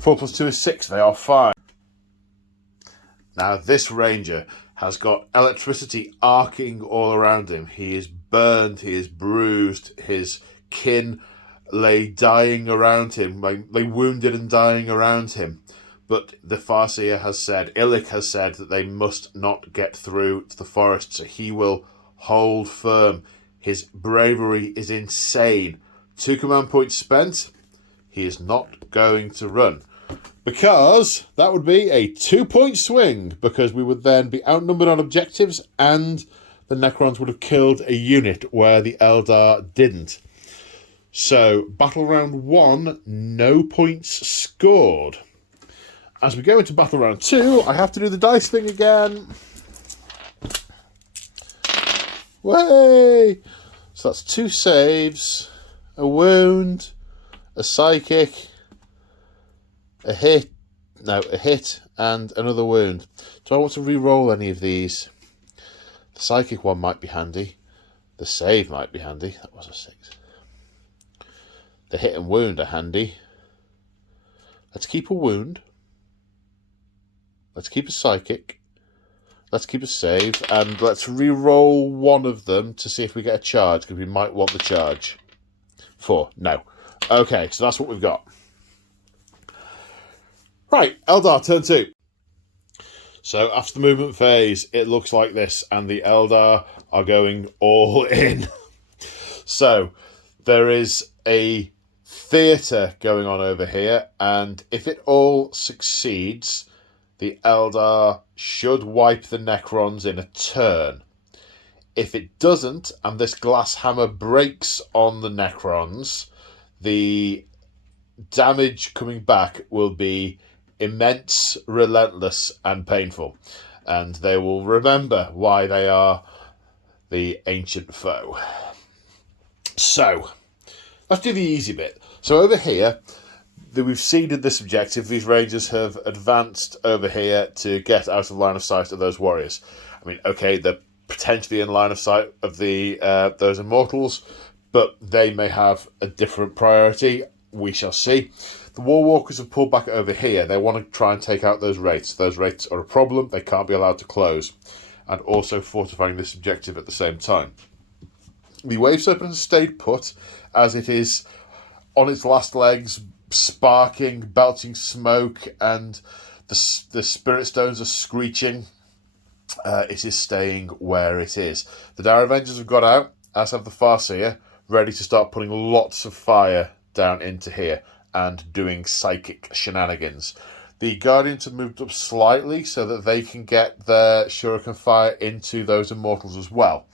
4 + 2 is 6, they are fine. Now, this Ranger has got electricity arcing all around him. He is burned, he is bruised, his kin lay dying around him, lay wounded and dying around him. But the Farseer has said, Illic has said, that they must not get through to the forest, so he will hold firm. His bravery is insane. 2 command points spent. He is not going to run. Because that would be a 2-point swing, because we would then be outnumbered on objectives and the Necrons would have killed a unit where the Eldar didn't. So, battle round 1, no points scored. As we go into battle round 2, I have to do the dice thing again. Way! So that's 2 saves, a wound, a psychic, a hit, and another wound. Do I want to re-roll any of these? The psychic one might be handy. The save might be handy. That was a 6. The hit and wound are handy. Let's keep a wound. Let's keep a psychic. Let's keep a save. And let's re-roll one of them to see if we get a charge, because we might want the charge. 4. No. Okay, so that's what we've got. Right, Eldar, turn 2. So after the movement phase, it looks like this, and the Eldar are going all in. So there is a theatre going on over here, and if it all succeeds, the Eldar should wipe the Necrons in a turn. If it doesn't, and this glass hammer breaks on the Necrons, the damage coming back will be immense, relentless, and painful. And they will remember why they are the ancient foe. So, let's do the easy bit. So over here, we've seeded this objective. These Rangers have advanced over here to get out of line of sight of those warriors. I mean, okay, they're potentially in line of sight of the those Immortals, but they may have a different priority. We shall see. The Warwalkers have pulled back over here. They want to try and take out those wraiths. Those wraiths are a problem. They can't be allowed to close. And also fortifying this objective at the same time. The Wave Serpent has stayed put, as it is on its last legs, sparking, belching smoke, and the Spirit Stones are screeching. It is staying where it is. The Dire Avengers have got out, as have the Farseer, ready to start putting lots of fire down into here and doing psychic shenanigans. The Guardians have moved up slightly so that they can get their shuriken fire into those Immortals as well.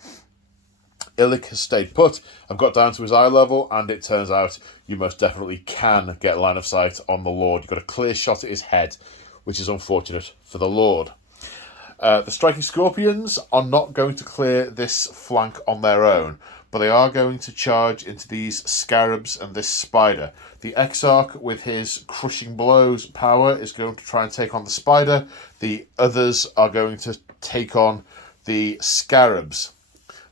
Illic has stayed put. I've got down to his eye level, and it turns out you most definitely can get line of sight on the Lord. You've got a clear shot at his head, which is unfortunate for the Lord. The Striking Scorpions are not going to clear this flank on their own, but they are going to charge into these Scarabs and this Spider. The Exarch, with his Crushing Blows power, is going to try and take on the Spider. The others are going to take on the Scarabs.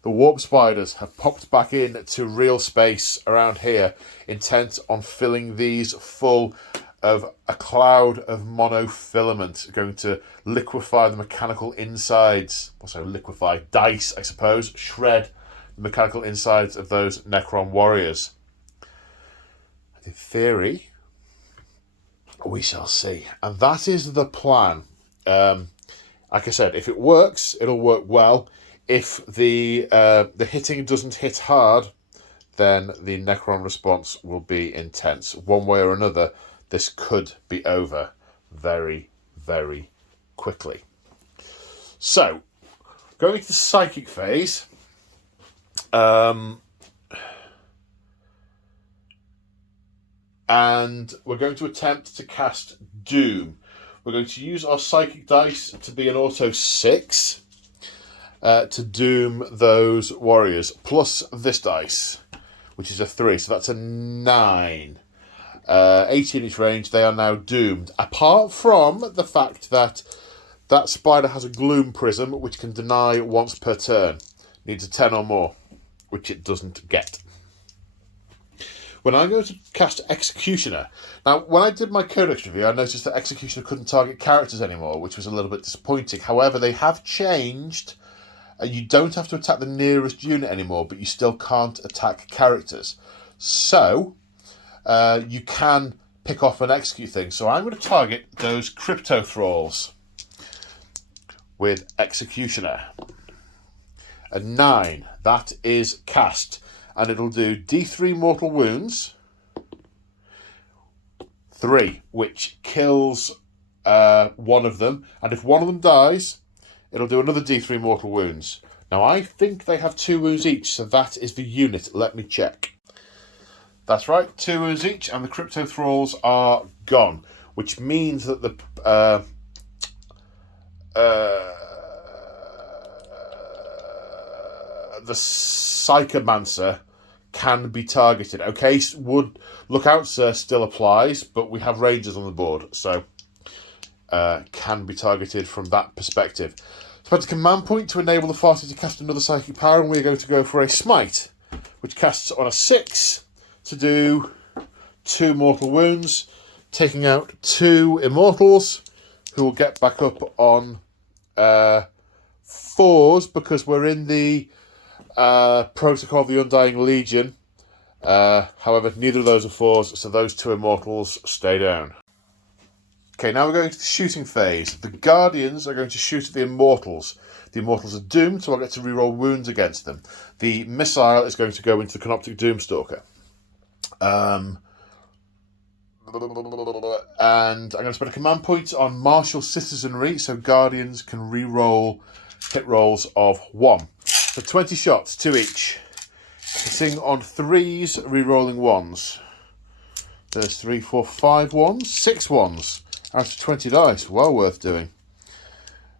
The Warp Spiders have popped back into real space around here, intent on filling these full of a cloud of monofilament, going to liquefy the mechanical insides, also liquefy, dice, I suppose, shred the mechanical insides of those Necron warriors. In theory, we shall see. And that is the plan. Like I said, if it works, it'll work well. If the hitting doesn't hit hard, then the Necron response will be intense. One way or another, this could be over very, very quickly. So, going to the psychic phase. And we're going to attempt to cast Doom. We're going to use our psychic dice to be an auto 6 to doom those warriors, plus this dice, which is a 3, so that's a 9. 18 inch range, they are now doomed. Apart from the fact that that spider has a gloom prism, which can deny once per turn. Needs a 10 or more, which it doesn't get. When I go to cast Executioner, now when I did my Codex review, I noticed that Executioner couldn't target characters anymore, which was a little bit disappointing. However, they have changed. You don't have to attack the nearest unit anymore, but you still can't attack characters. So, you can pick off and execute things. So I'm going to target those crypto thralls with Executioner. A 9, that is cast, and it'll do D3 mortal wounds, 3, which kills one of them, and if one of them dies, it'll do another D3 mortal wounds. Now I think they have 2 wounds each, so that is the unit. Let me check. That's right, 2 wounds each, and the crypto thralls are gone, which means that the Psychomancer can be targeted. Okay, Look Out Sir still applies, but we have Rangers on the board, so can be targeted from that perspective. Spend a command point to enable the party to cast another psychic power, and we're going to go for a Smite, which casts on a 6 to do 2 mortal wounds, taking out 2 immortals, who will get back up on 4s because we're in the Protocol of the Undying Legion. However, neither of those are 4s, so those 2 immortals stay down. Okay, now we're going to the shooting phase. The Guardians are going to shoot at the Immortals. The Immortals are doomed, so I'll get to reroll wounds against them. The missile is going to go into the Canoptic Doomstalker. And I'm going to spend a command point on Martial Citizenry, so Guardians can reroll hit rolls of 1. So 20 shots, 2 each. Hitting on 3s, rerolling 1s. There's 3, 4, 5 1s, 6 1s. Out of 20 dice, well worth doing.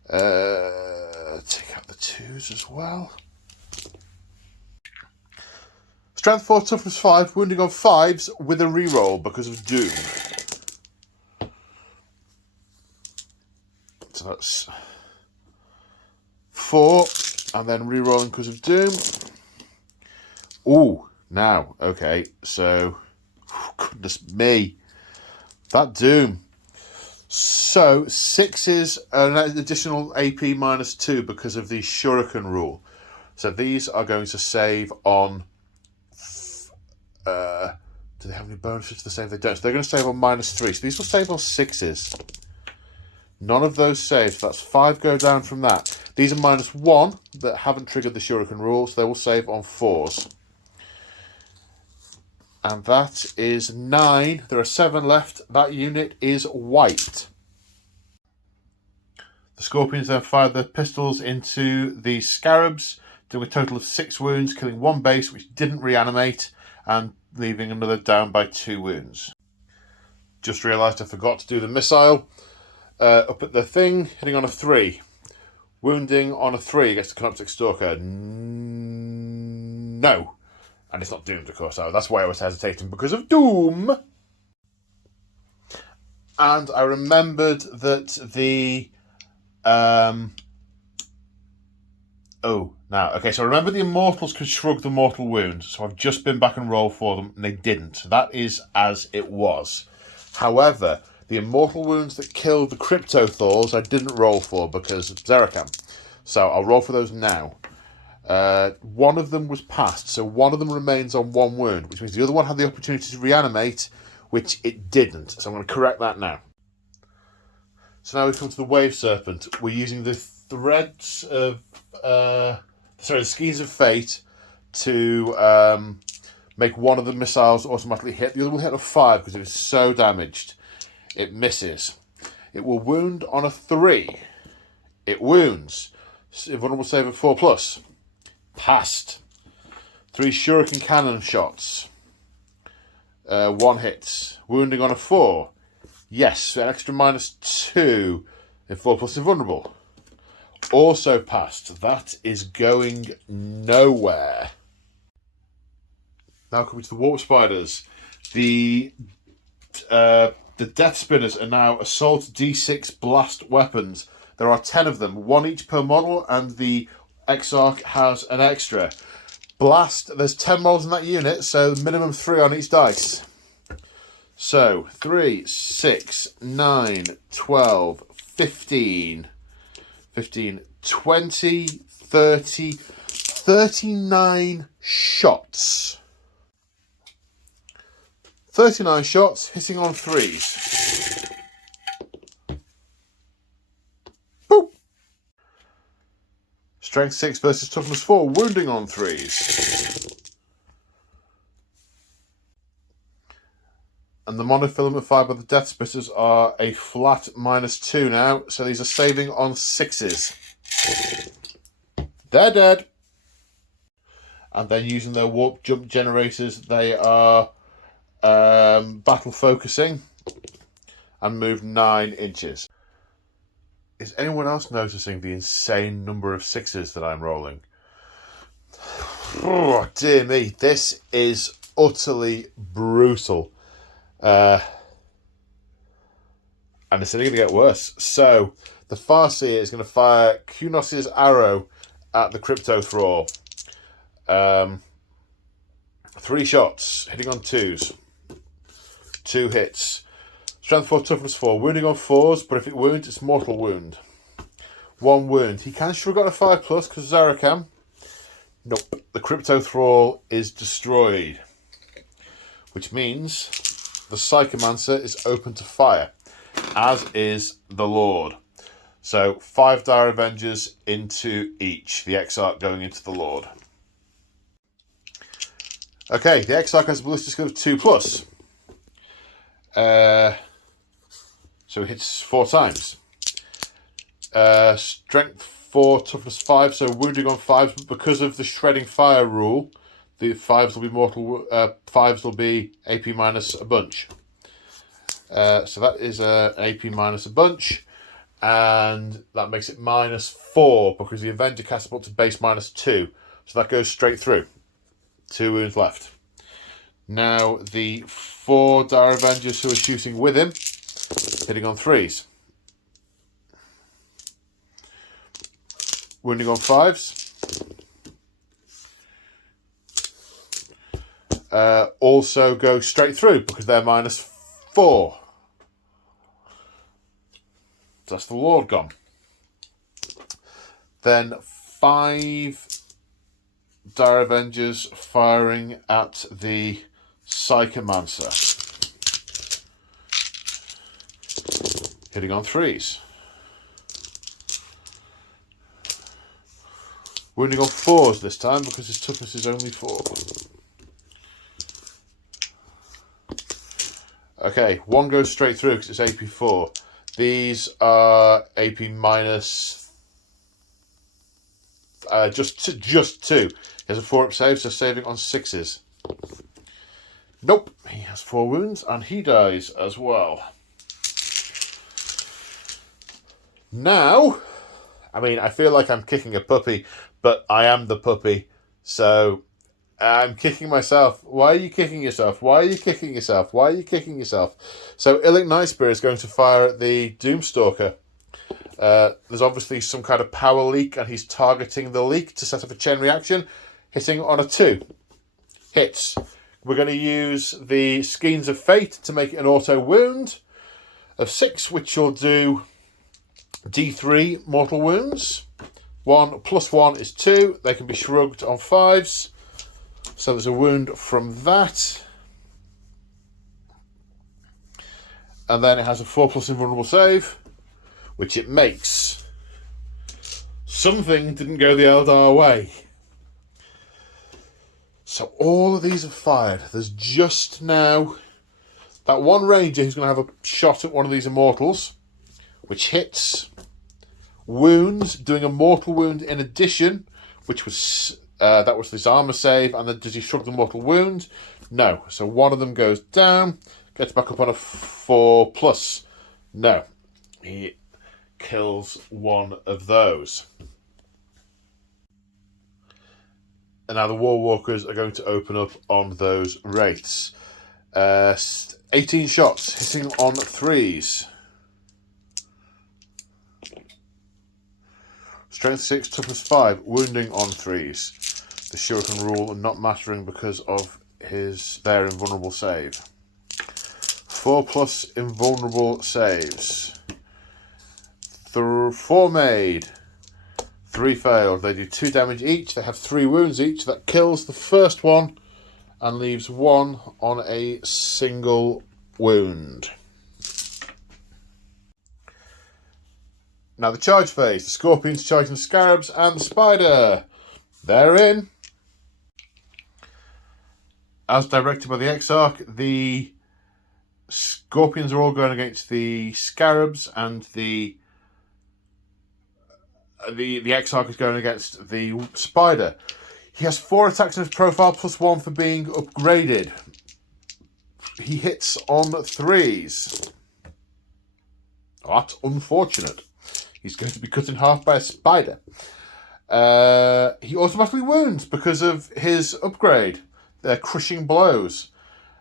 Take out the 2s as well. Strength 4, toughness 5, wounding on 5s with a reroll because of Doom. So that's 4, and then rerolling because of Doom. Ooh, now, okay, so, goodness me, that Doom. So 6 is an additional AP minus 2 because of the Shuriken rule. So these are going to save on. Do they have any bonuses to the save? They don't. So they're going to save on minus 3. So these will save on 6s. None of those saves. So that's 5 go down from that. These are minus 1 that haven't triggered the Shuriken rule. So they will save on 4s. And that is 9. There are 7 left. That unit is wiped. The Scorpions then fired their pistols into the Scarabs, doing a total of 6 wounds, killing 1 base, which didn't reanimate, and leaving another down by 2 wounds. Just realised I forgot to do the missile. Up at the thing, hitting on a 3. Wounding on a 3 against the Canoptic Stalker. No. And it's not doomed, of course. So that's why I was hesitating, because of Doom. And I remembered that the... So I remember the Immortals could shrug the mortal wounds. So I've just been back and rolled for them, and they didn't. That is as it was. However, the Immortal wounds that killed the Crypto Thors, I didn't roll for because of Zeracam. So I'll roll for those now. One of them was passed, so one of them remains on 1 wound, which means the other one had the opportunity to reanimate, which it didn't. So I'm going to correct that now. So now we come to the Wave Serpent. We're using the threads of... the Skeins of Fate to make one of the missiles automatically hit. The other will hit on 5 because it is so damaged. It misses. It will wound on a 3. It wounds. Vulnerable save of 4+. Passed. 3 Shuriken cannon shots. 1 hits. Wounding on a 4. Yes, an extra minus 2 in 4+ invulnerable. Also passed. That is going nowhere. Now coming to the Warp Spiders. The Death Spinners are now Assault D6 blast weapons. There are 10 of them, 1 each per model, and the Exarch has an extra. Blast, there's 10 models in that unit, so minimum 3 on each dice. So, 3, 6, 9, 12, 15, 20, 30, 39 shots. 39 shots, hitting on 3s. Boop! Strength 6 versus toughness 4, wounding on 3s. And the monofilament fired by the Death Spitters are a flat -2 now, so these are saving on 6s. They're dead. And then using their warp jump generators, they are battle focusing and move 9 inches. Is anyone else noticing the insane number of 6s that I'm rolling? Oh, dear me, this is utterly brutal. And it's only going to get worse. So, the Farseer is going to fire Kunos' arrow at the Crypto Thrall. 3 shots, hitting on 2s. 2 hits. Strength 4, toughness 4. Wounding on 4s, but if it wounds, it's mortal wound. 1 wound. He can sure got a 5+ because Zara can. Nope. The Crypto Thrall is destroyed. Which means the Psychomancer is open to fire, as is the Lord. So 5 Dire Avengers into each. The Exarch going into the Lord. Okay, the Exarch has a ballistic skill of 2+. So it hits 4 times. Strength 4, toughness 5, so wounding on 5s, but because of the shredding fire rule, the 5s will be mortal. 5s will be AP minus a bunch. So that is AP minus a bunch, and that makes it -4 because the Avenger catapult to base -2, so that goes straight through. 2 wounds left. Now the 4 Dire Avengers who are shooting with him, hitting on 3s. Wounding on 5s. Also go straight through because they're -4. That's the Lord gone. Then 5 Dire Avengers firing at the Psychomancer. Hitting on 3s. Wounding on 4s this time because his toughness is only 4. Okay, 1 goes straight through because it's AP 4. These are AP minus just 2. He has a 4-up save, so saving on 6s. Nope, he has 4 wounds and he dies as well. Now, I mean, I feel like I'm kicking a puppy, but I am the puppy, so I'm kicking myself. Why are you kicking yourself? Why are you kicking yourself? Why are you kicking yourself? So Illic Nightspear is going to fire at the Doomstalker. There's obviously some kind of power leak, and he's targeting the leak to set up a chain reaction, hitting on a 2. Hits. We're going to use the Skeins of Fate to make it an auto wound of 6, which will do D3 mortal wounds. 1 + 1 is 2. They can be shrugged on 5s. So there's a wound from that. And then it has a 4+ invulnerable save, which it makes. Something didn't go the Eldar way. So all of these are fired. There's just now that one ranger who's going to have a shot at one of these immortals, which hits. Wounds, doing a mortal wound in addition, which was that was his armor save. And then does he shrug the mortal wound? No. So one of them goes down, gets back up on a 4+. No. He kills one of those. And now the War Walkers are going to open up on those wraiths. 18 shots, hitting on 3s. Strength 6, toughness 5, wounding on 3s. The Shuriken rule not mattering because of their invulnerable save. 4+ invulnerable saves. 4 made. 3 failed. They do 2 damage each. They have 3 wounds each. That kills the first one and leaves 1 on a single wound. Now the charge phase. The Scorpions charging the Scarabs and the Spider. They're in. As directed by the Exarch, the Scorpions are all going against the Scarabs, and the Exarch is going against the Spider. He has 4 attacks in his profile, plus 1 for being upgraded. He hits on 3s. Oh, that's unfortunate. He's going to be cut in half by a spider. He automatically wounds because of his upgrade. They're crushing blows.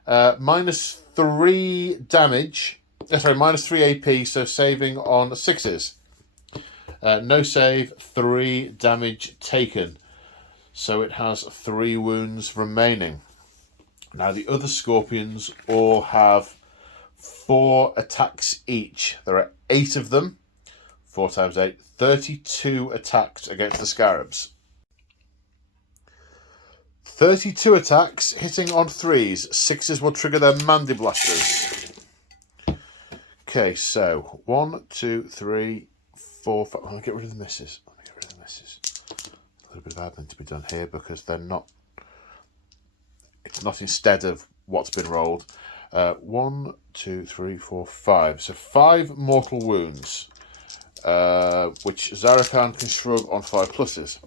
Minus 3 damage. Minus 3 AP, so saving on 6s. No save, 3 damage taken. So it has 3 wounds remaining. Now the other Scorpions all have 4 attacks each. There are 8 of them. 4 times 8, 32 attacks against the Scarabs. 32 attacks, hitting on 3s. 6s will trigger their Mandiblasters. Okay, so 1, 2, 3, 4, 5. I'll get rid of the misses. A little bit of admin to be done here because they're not. It's not instead of what's been rolled. 1, 2, 3, 4, 5. So 5 mortal wounds. Which Zarakan can shrug on 5 pluses.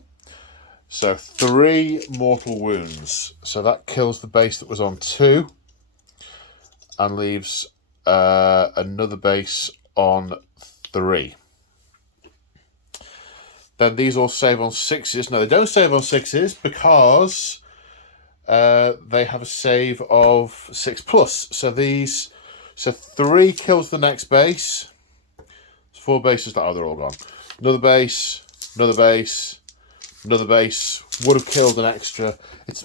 So 3 mortal wounds. So that kills the base that was on 2 and leaves another base on 3. Then these all save on 6s. No, they don't save on 6s because they have a save of 6 plus. So 3 kills the next base. 4 bases. Oh, they're all gone. Another base. Another base. Another base. Would have killed an extra.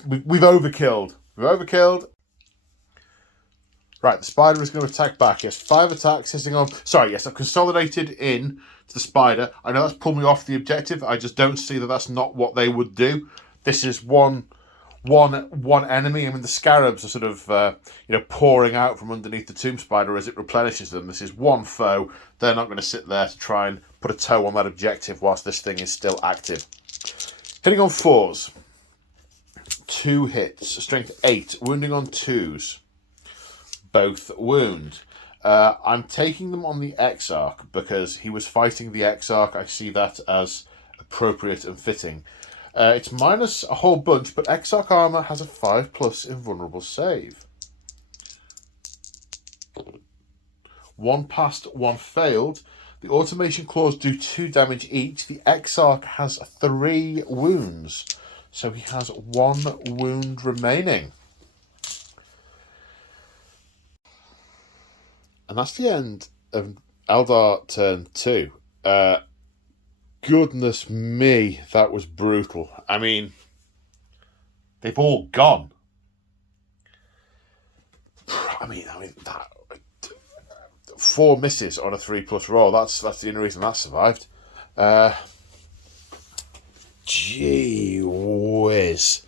We've overkilled. We've overkilled. Right, the Spider is going to attack back. Yes, 5 attacks hitting on. Sorry, yes, I've consolidated in to the Spider. I know that's pulled me off the objective. I just don't see that that's not what they would do. This is one enemy. I mean, the Scarabs are sort of pouring out from underneath the Tomb Spider as it replenishes them. This is one foe. They're not going to sit there to try and put a toe on that objective whilst this thing is still active. Hitting on 4s. 2 hits. Strength 8. Wounding on 2s. Both wound. I'm taking them on the Exarch because he was fighting the Exarch. I see that as appropriate and fitting. It's minus a whole bunch, but Exarch armor has a 5+ invulnerable save. 1 passed, 1 failed. The automation claws do 2 damage each. The Exarch has 3 wounds, so he has 1 wound remaining. And that's the end of Eldar turn 2. Goodness me, that was brutal. I mean, they've all gone. I mean that 4 misses on a 3+ roll. That's the only reason that survived. Gee whiz.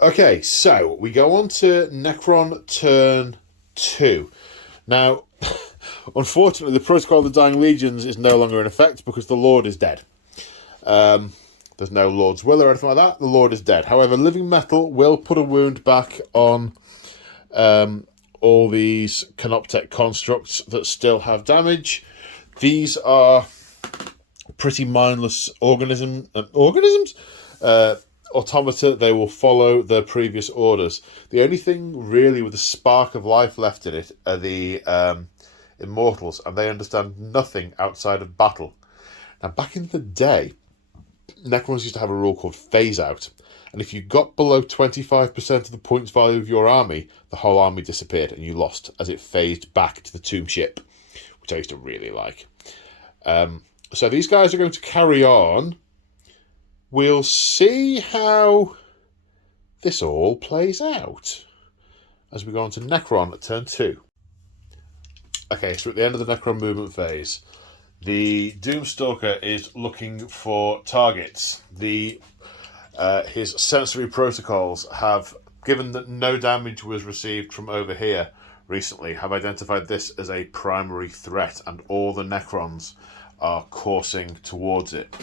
Okay, so we go on to Necron turn 2. Now, unfortunately, the Protocol of the Dying Legions is no longer in effect because the Lord is dead. There's no Lord's Will or anything like that. The Lord is dead. However, Living Metal will put a wound back on all these Canoptech constructs that still have damage. These are pretty mindless organisms. Automata. They will follow their previous orders. The only thing really with a spark of life left in it are the Immortals, and they understand nothing outside of battle. Now, back in the day, Necrons used to have a rule called phase out, and if you got below 25% of the points value of your army, the whole army disappeared and you lost as it phased back to the tomb ship, which I used to really like. So these guys are going to carry on. We'll see how this all plays out as we go on to Necron at turn 2. Okay, so at the end of the Necron movement phase, the Doomstalker is looking for targets. His sensory protocols have given that no damage was received from over here recently, have identified this as a primary threat, and all the Necrons are coursing towards it.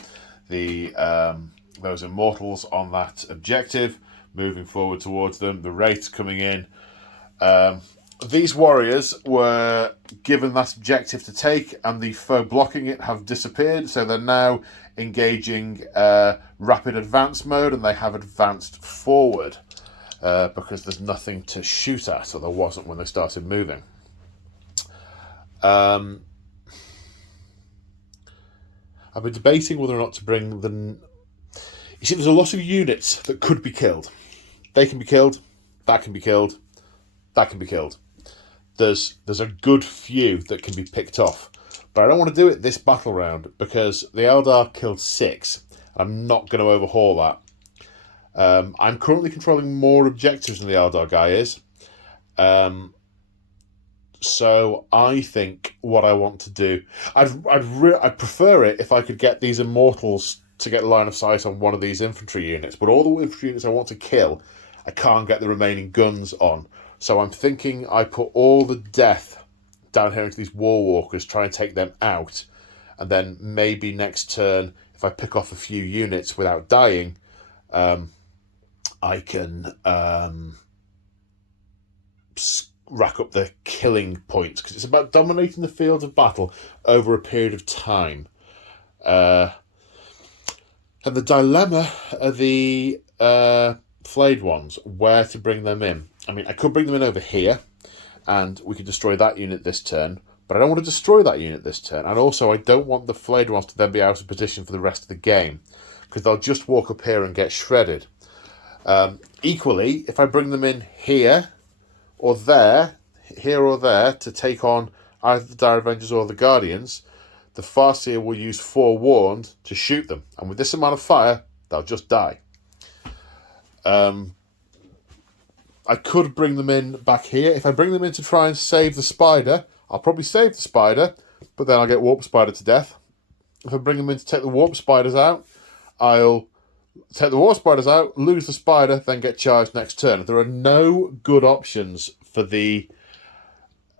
Those immortals on that objective moving forward towards them, the wraiths coming in. These warriors were given that objective to take, and the foe blocking it have disappeared, so they're now engaging rapid advance mode, and they have advanced forward because there's nothing to shoot at, or there wasn't when they started moving. I've been debating whether or not to bring the... You see, there's a lot of units that could be killed. They can be killed, that can be killed, that can be killed. There's a good few that can be picked off. But I don't want to do it this battle round because the Eldar killed 6. I'm not going to overhaul that. I'm currently controlling more objectives than the Eldar guy is. So I think what I want to do... I'd prefer it if I could get these immortals to get line of sight on one of these infantry units. But all the infantry units I want to kill, I can't get the remaining guns on. So I'm thinking I put all the death down here into these war walkers, try and take them out, and then maybe next turn, if I pick off a few units without dying, I can rack up the killing points, because it's about dominating the field of battle over a period of time. And the dilemma are the flayed ones, where to bring them in. I mean, I could bring them in over here, and we could destroy that unit this turn, but I don't want to destroy that unit this turn, and also I don't want the flayed ones to then be out of position for the rest of the game, because they'll just walk up here and get shredded. Equally, if I bring them in here or there to take on either the Dire Avengers or the Guardians, the Farseer will use Forewarned to shoot them, and with this amount of fire, they'll just die. I could bring them in back here. If I bring them in to try and save the spider, I'll probably save the spider, but then I'll get warp spider to death. If I bring them in to take the warp spiders out, I'll take the warp spiders out, lose the spider, then get charged next turn. There are no good options for the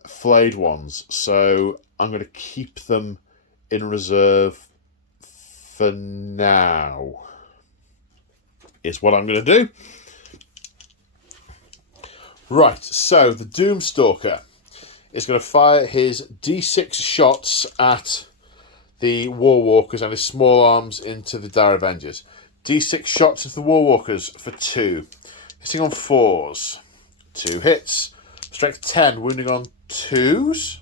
flayed ones, so I'm going to keep them in reserve for now, is what I'm going to do. Right, so the Doomstalker is going to fire his D6 shots at the Warwalkers and his small arms into the Dire Avengers. D6 shots into the Warwalkers for 2. Hitting on 4s. 2 hits. Strength 10, wounding on 2s.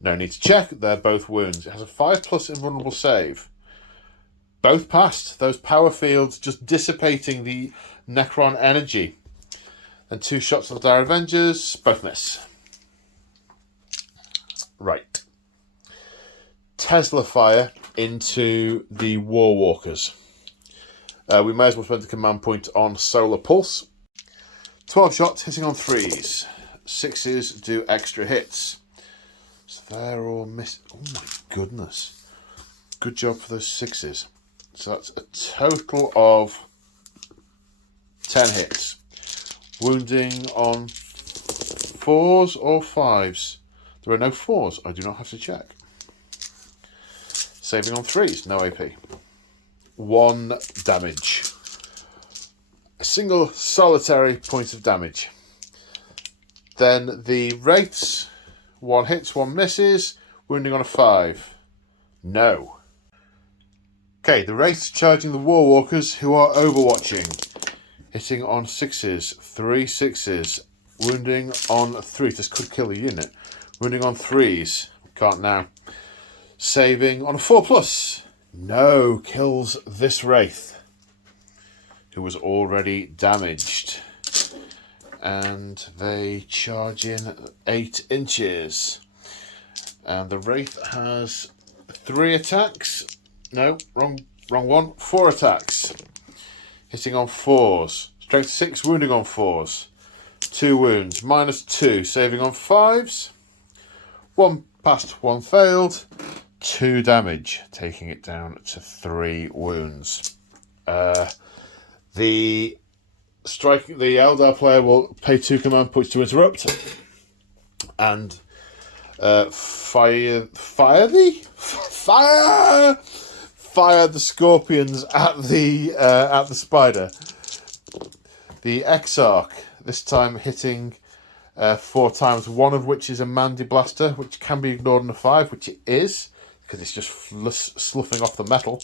No need to check, they're both wounds. It has a 5+ invulnerable save. Both passed. Those power fields just dissipating the Necron energy. And 2 shots on the Dire Avengers, both miss. Right. Tesla fire into the Warwalkers. We may as well spend the command point on Solar Pulse. 12 shots, hitting on 3s. 6s do extra hits. So they're all miss. Oh my goodness. Good job for those 6s. So that's a total of 10 hits. Wounding on 4s or 5s? There are no 4s. I do not have to check. Saving on 3s. No AP. 1 damage. A single solitary point of damage. Then the Wraiths. 1 hits, 1 misses. Wounding on a 5. No. Okay, the Wraiths charging the Warwalkers who are overwatching. Hitting on 6s, 3 6s, wounding on 3s. This could kill the unit. Wounding on 3s. Can't now. Saving on a 4+. No, kills this Wraith, who was already damaged. And they charge in 8 inches. And the Wraith has 3 attacks. No, wrong one. 4 attacks. Hitting on 4s. Strength 6, wounding on 4s. 2 wounds. -2. Saving on 5s. 1 passed, 1 failed. 2 damage. Taking it down to 3 wounds. The the Eldar player will pay 2 command points to interrupt, and fire the scorpions at the spider. The Exarch, this time hitting 4 times, one of which is a Mandy Blaster, which can be ignored on a 5, which it is, because it's just sloughing off the metal.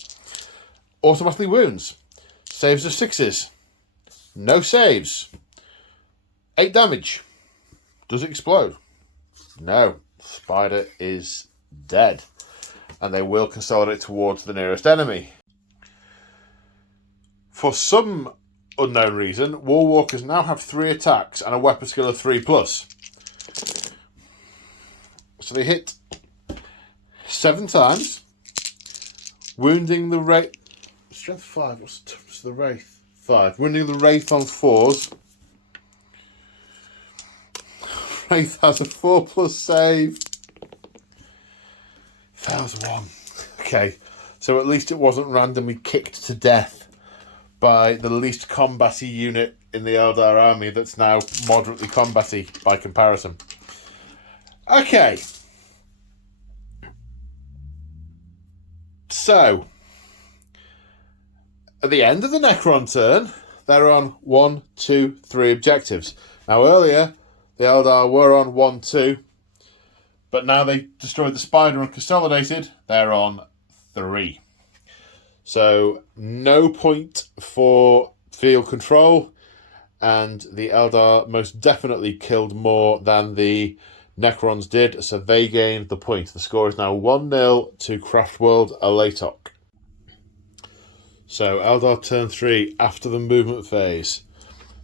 Automatically wounds. Saves of 6s. No saves. 8 damage. Does it explode? No. Spider is dead. And they will consolidate towards the nearest enemy. For some unknown reason, Warwalkers now have 3 attacks and a weapon skill of 3+. So they hit 7 times, wounding the Wraith. Strength 5, what's the Wraith? 5. Wounding the Wraith on 4s. Wraith has a 4+ save. Fails 1. Okay, so at least it wasn't randomly kicked to death by the least combatty unit in the Eldar army that's now moderately combatty by comparison. Okay. So, at the end of the Necron turn, they're on 1, 2, 3 objectives. Now earlier, the Eldar were on 1, 2, but now they destroyed the spider and consolidated, they're on 3. So, no point for field control, and the Eldar most definitely killed more than the Necrons did, so they gained the point. The score is now 1-0 to Craftworld Alaitoc. So, Eldar turn 3 after the movement phase.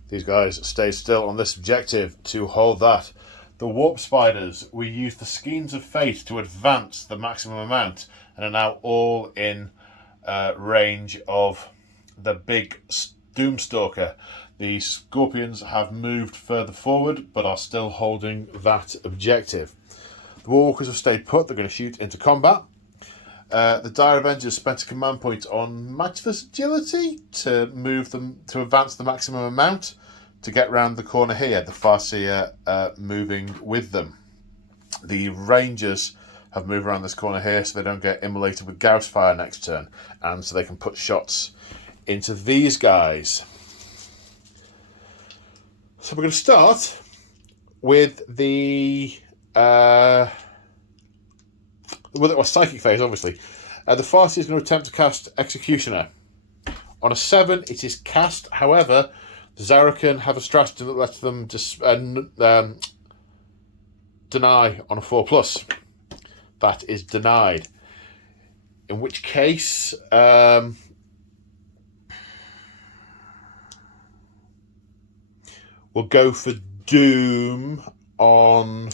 These guys stay still on this objective to hold that. The Warp Spiders, we use the Skeins of Fate to advance the maximum amount, and are now all in range of the big Doomstalker. The Scorpions have moved further forward, but are still holding that objective. The Warwalkers have stayed put. They're going to shoot into combat. The Dire Avengers spent a command point on Matchless Agility to move them to advance the maximum amount to get round the corner here. The Farseer moving with them. The Rangers have moved around this corner here so they don't get immolated with Gauss Fire next turn, and so they can put shots into these guys. So we're going to start with the psychic phase, obviously. The Farseer is going to attempt to cast Executioner. On a 7, it is cast. However, the Zarrakan have a stratagem that lets them deny on a 4+. That is denied. In which case, we'll go for Doom on...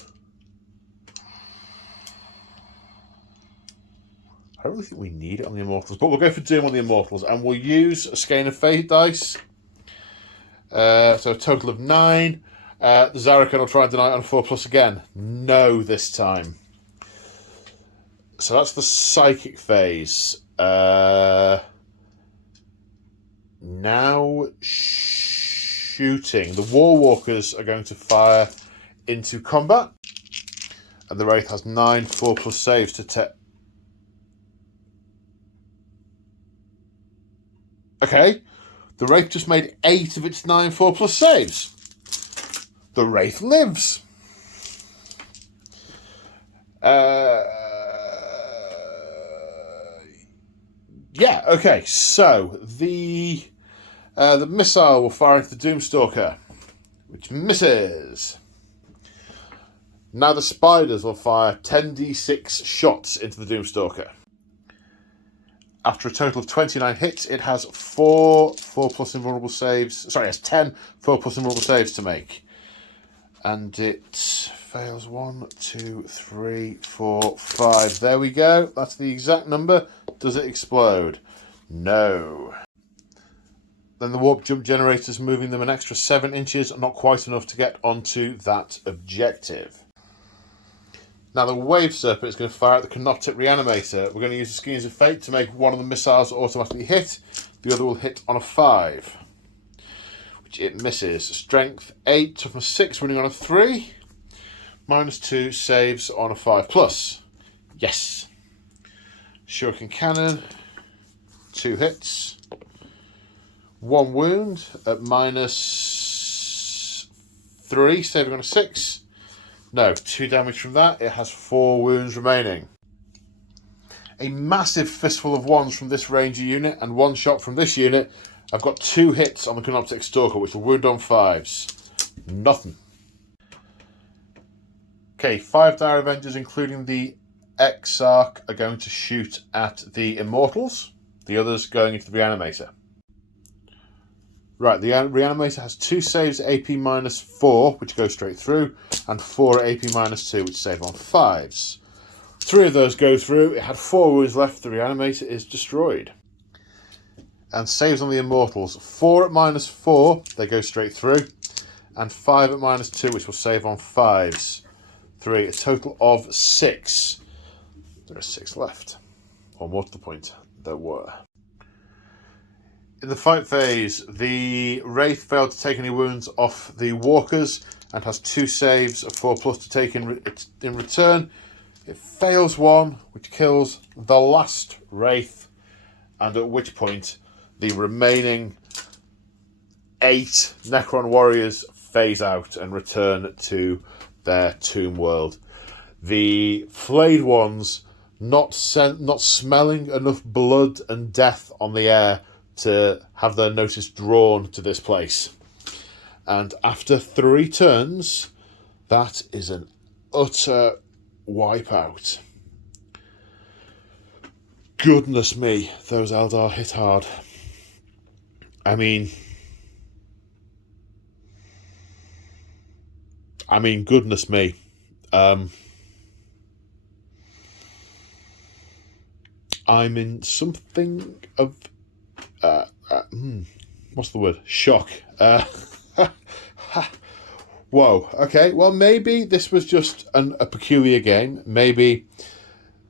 I don't really think we need it on the Immortals, but we'll go for Doom on the Immortals, and we'll use a Skein of Fate dice. So a total of 9. The Zarrakan will try and deny it on a 4+ again. No, this time. So that's the psychic phase. Now shooting. The Warwalkers are going to fire into combat. And the Wraith has 9 4+ saves to Okay. The Wraith just made 8 of its 9 4+ saves. The Wraith lives. Yeah, okay, so the missile will fire into the Doomstalker, which misses. Now the Spiders will fire 10d6 shots into the Doomstalker. After a total of 29 hits, it has 4 4+ invulnerable saves. Sorry, it has 10 4+ invulnerable saves to make. And it fails 1, 2, 3, 4, 5. There we go. That's the exact number. Does it explode? No. Then the warp jump generators, moving them an extra 7 inches, not quite enough to get onto that objective. Now the Wave Serpent is going to fire at the Canoptic Reanimator. We're going to use the Skeins of Fate to make one of the missiles automatically hit. The other will hit on a 5. which it misses. Strength 8, toughness 6, running on a 3. -2 saves on a 5+. Yes. Shuriken Cannon, 2 hits. 1 wound at -3, saving on a 6. No, 2 damage from that. It has 4 wounds remaining. A massive fistful of wands from this ranger unit and 1 shot from this unit. I've got 2 hits on the Canoptic Stalker, which will wound on 5s. Nothing. Okay, 5 Dire Avengers, including the Exarch, are going to shoot at the Immortals. The others going into the Reanimator. Right, the Reanimator has 2 saves at AP -4, which go straight through, and 4 at AP -2, which save on 5s. 3 of those go through. It had 4 wounds left. The Reanimator is destroyed. And saves on the Immortals. 4 at -4, they go straight through, and 5 at -2, which will save on 5s. 3, a total of 6. There are 6 left. Or more to the point, there were. In the fight phase, the Wraith failed to take any wounds off the Walkers and has 2 saves of 4+ to take in return. It fails 1, which kills the last Wraith, and at which point the remaining 8 Necron warriors phase out and return to their tomb world. The flayed ones, not smelling enough blood and death on the air to have their notice drawn to this place. And after 3 turns, that is an utter wipeout. Goodness me, those Eldar hit hard. I mean, goodness me. I'm in something of what's the word? Shock. Whoa. Okay. Well, maybe this was just a peculiar game. Maybe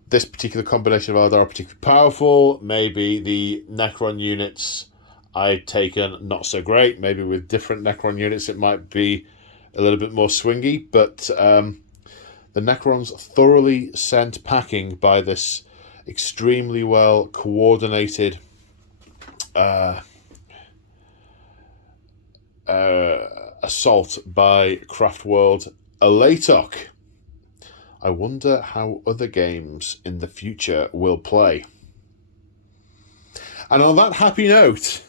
this particular combination of Eldar are particularly powerful. Maybe the Necron units I'd taken not so great. Maybe with different Necron units it might be a little bit more swingy. But the Necrons thoroughly sent packing by this extremely well coordinated assault by Craftworld Alaitoc. I wonder how other games in the future will play. And on that happy note,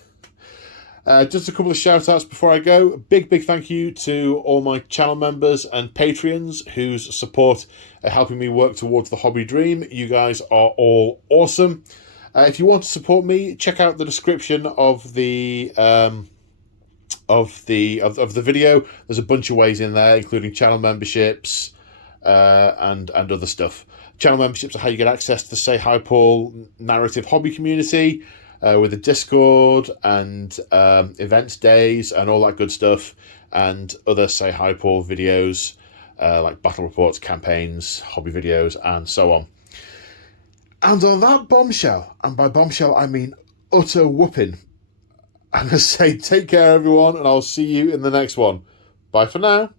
just a couple of shout outs before I go. Big thank you to all my channel members and Patreons whose support are helping me work towards the hobby dream. You guys are all awesome. If you want to support me, check out the description of the video. There's a bunch of ways in there, including channel memberships and other stuff. Channel memberships are how you get access to the Say Hi Paul narrative hobby community, with a Discord and events days and all that good stuff, and other Say Hi Paul videos like battle reports, campaigns, hobby videos, and so on. And on that bombshell, and by bombshell I mean utter whooping, I'm going to say take care everyone, and I'll see you in the next one. Bye for now.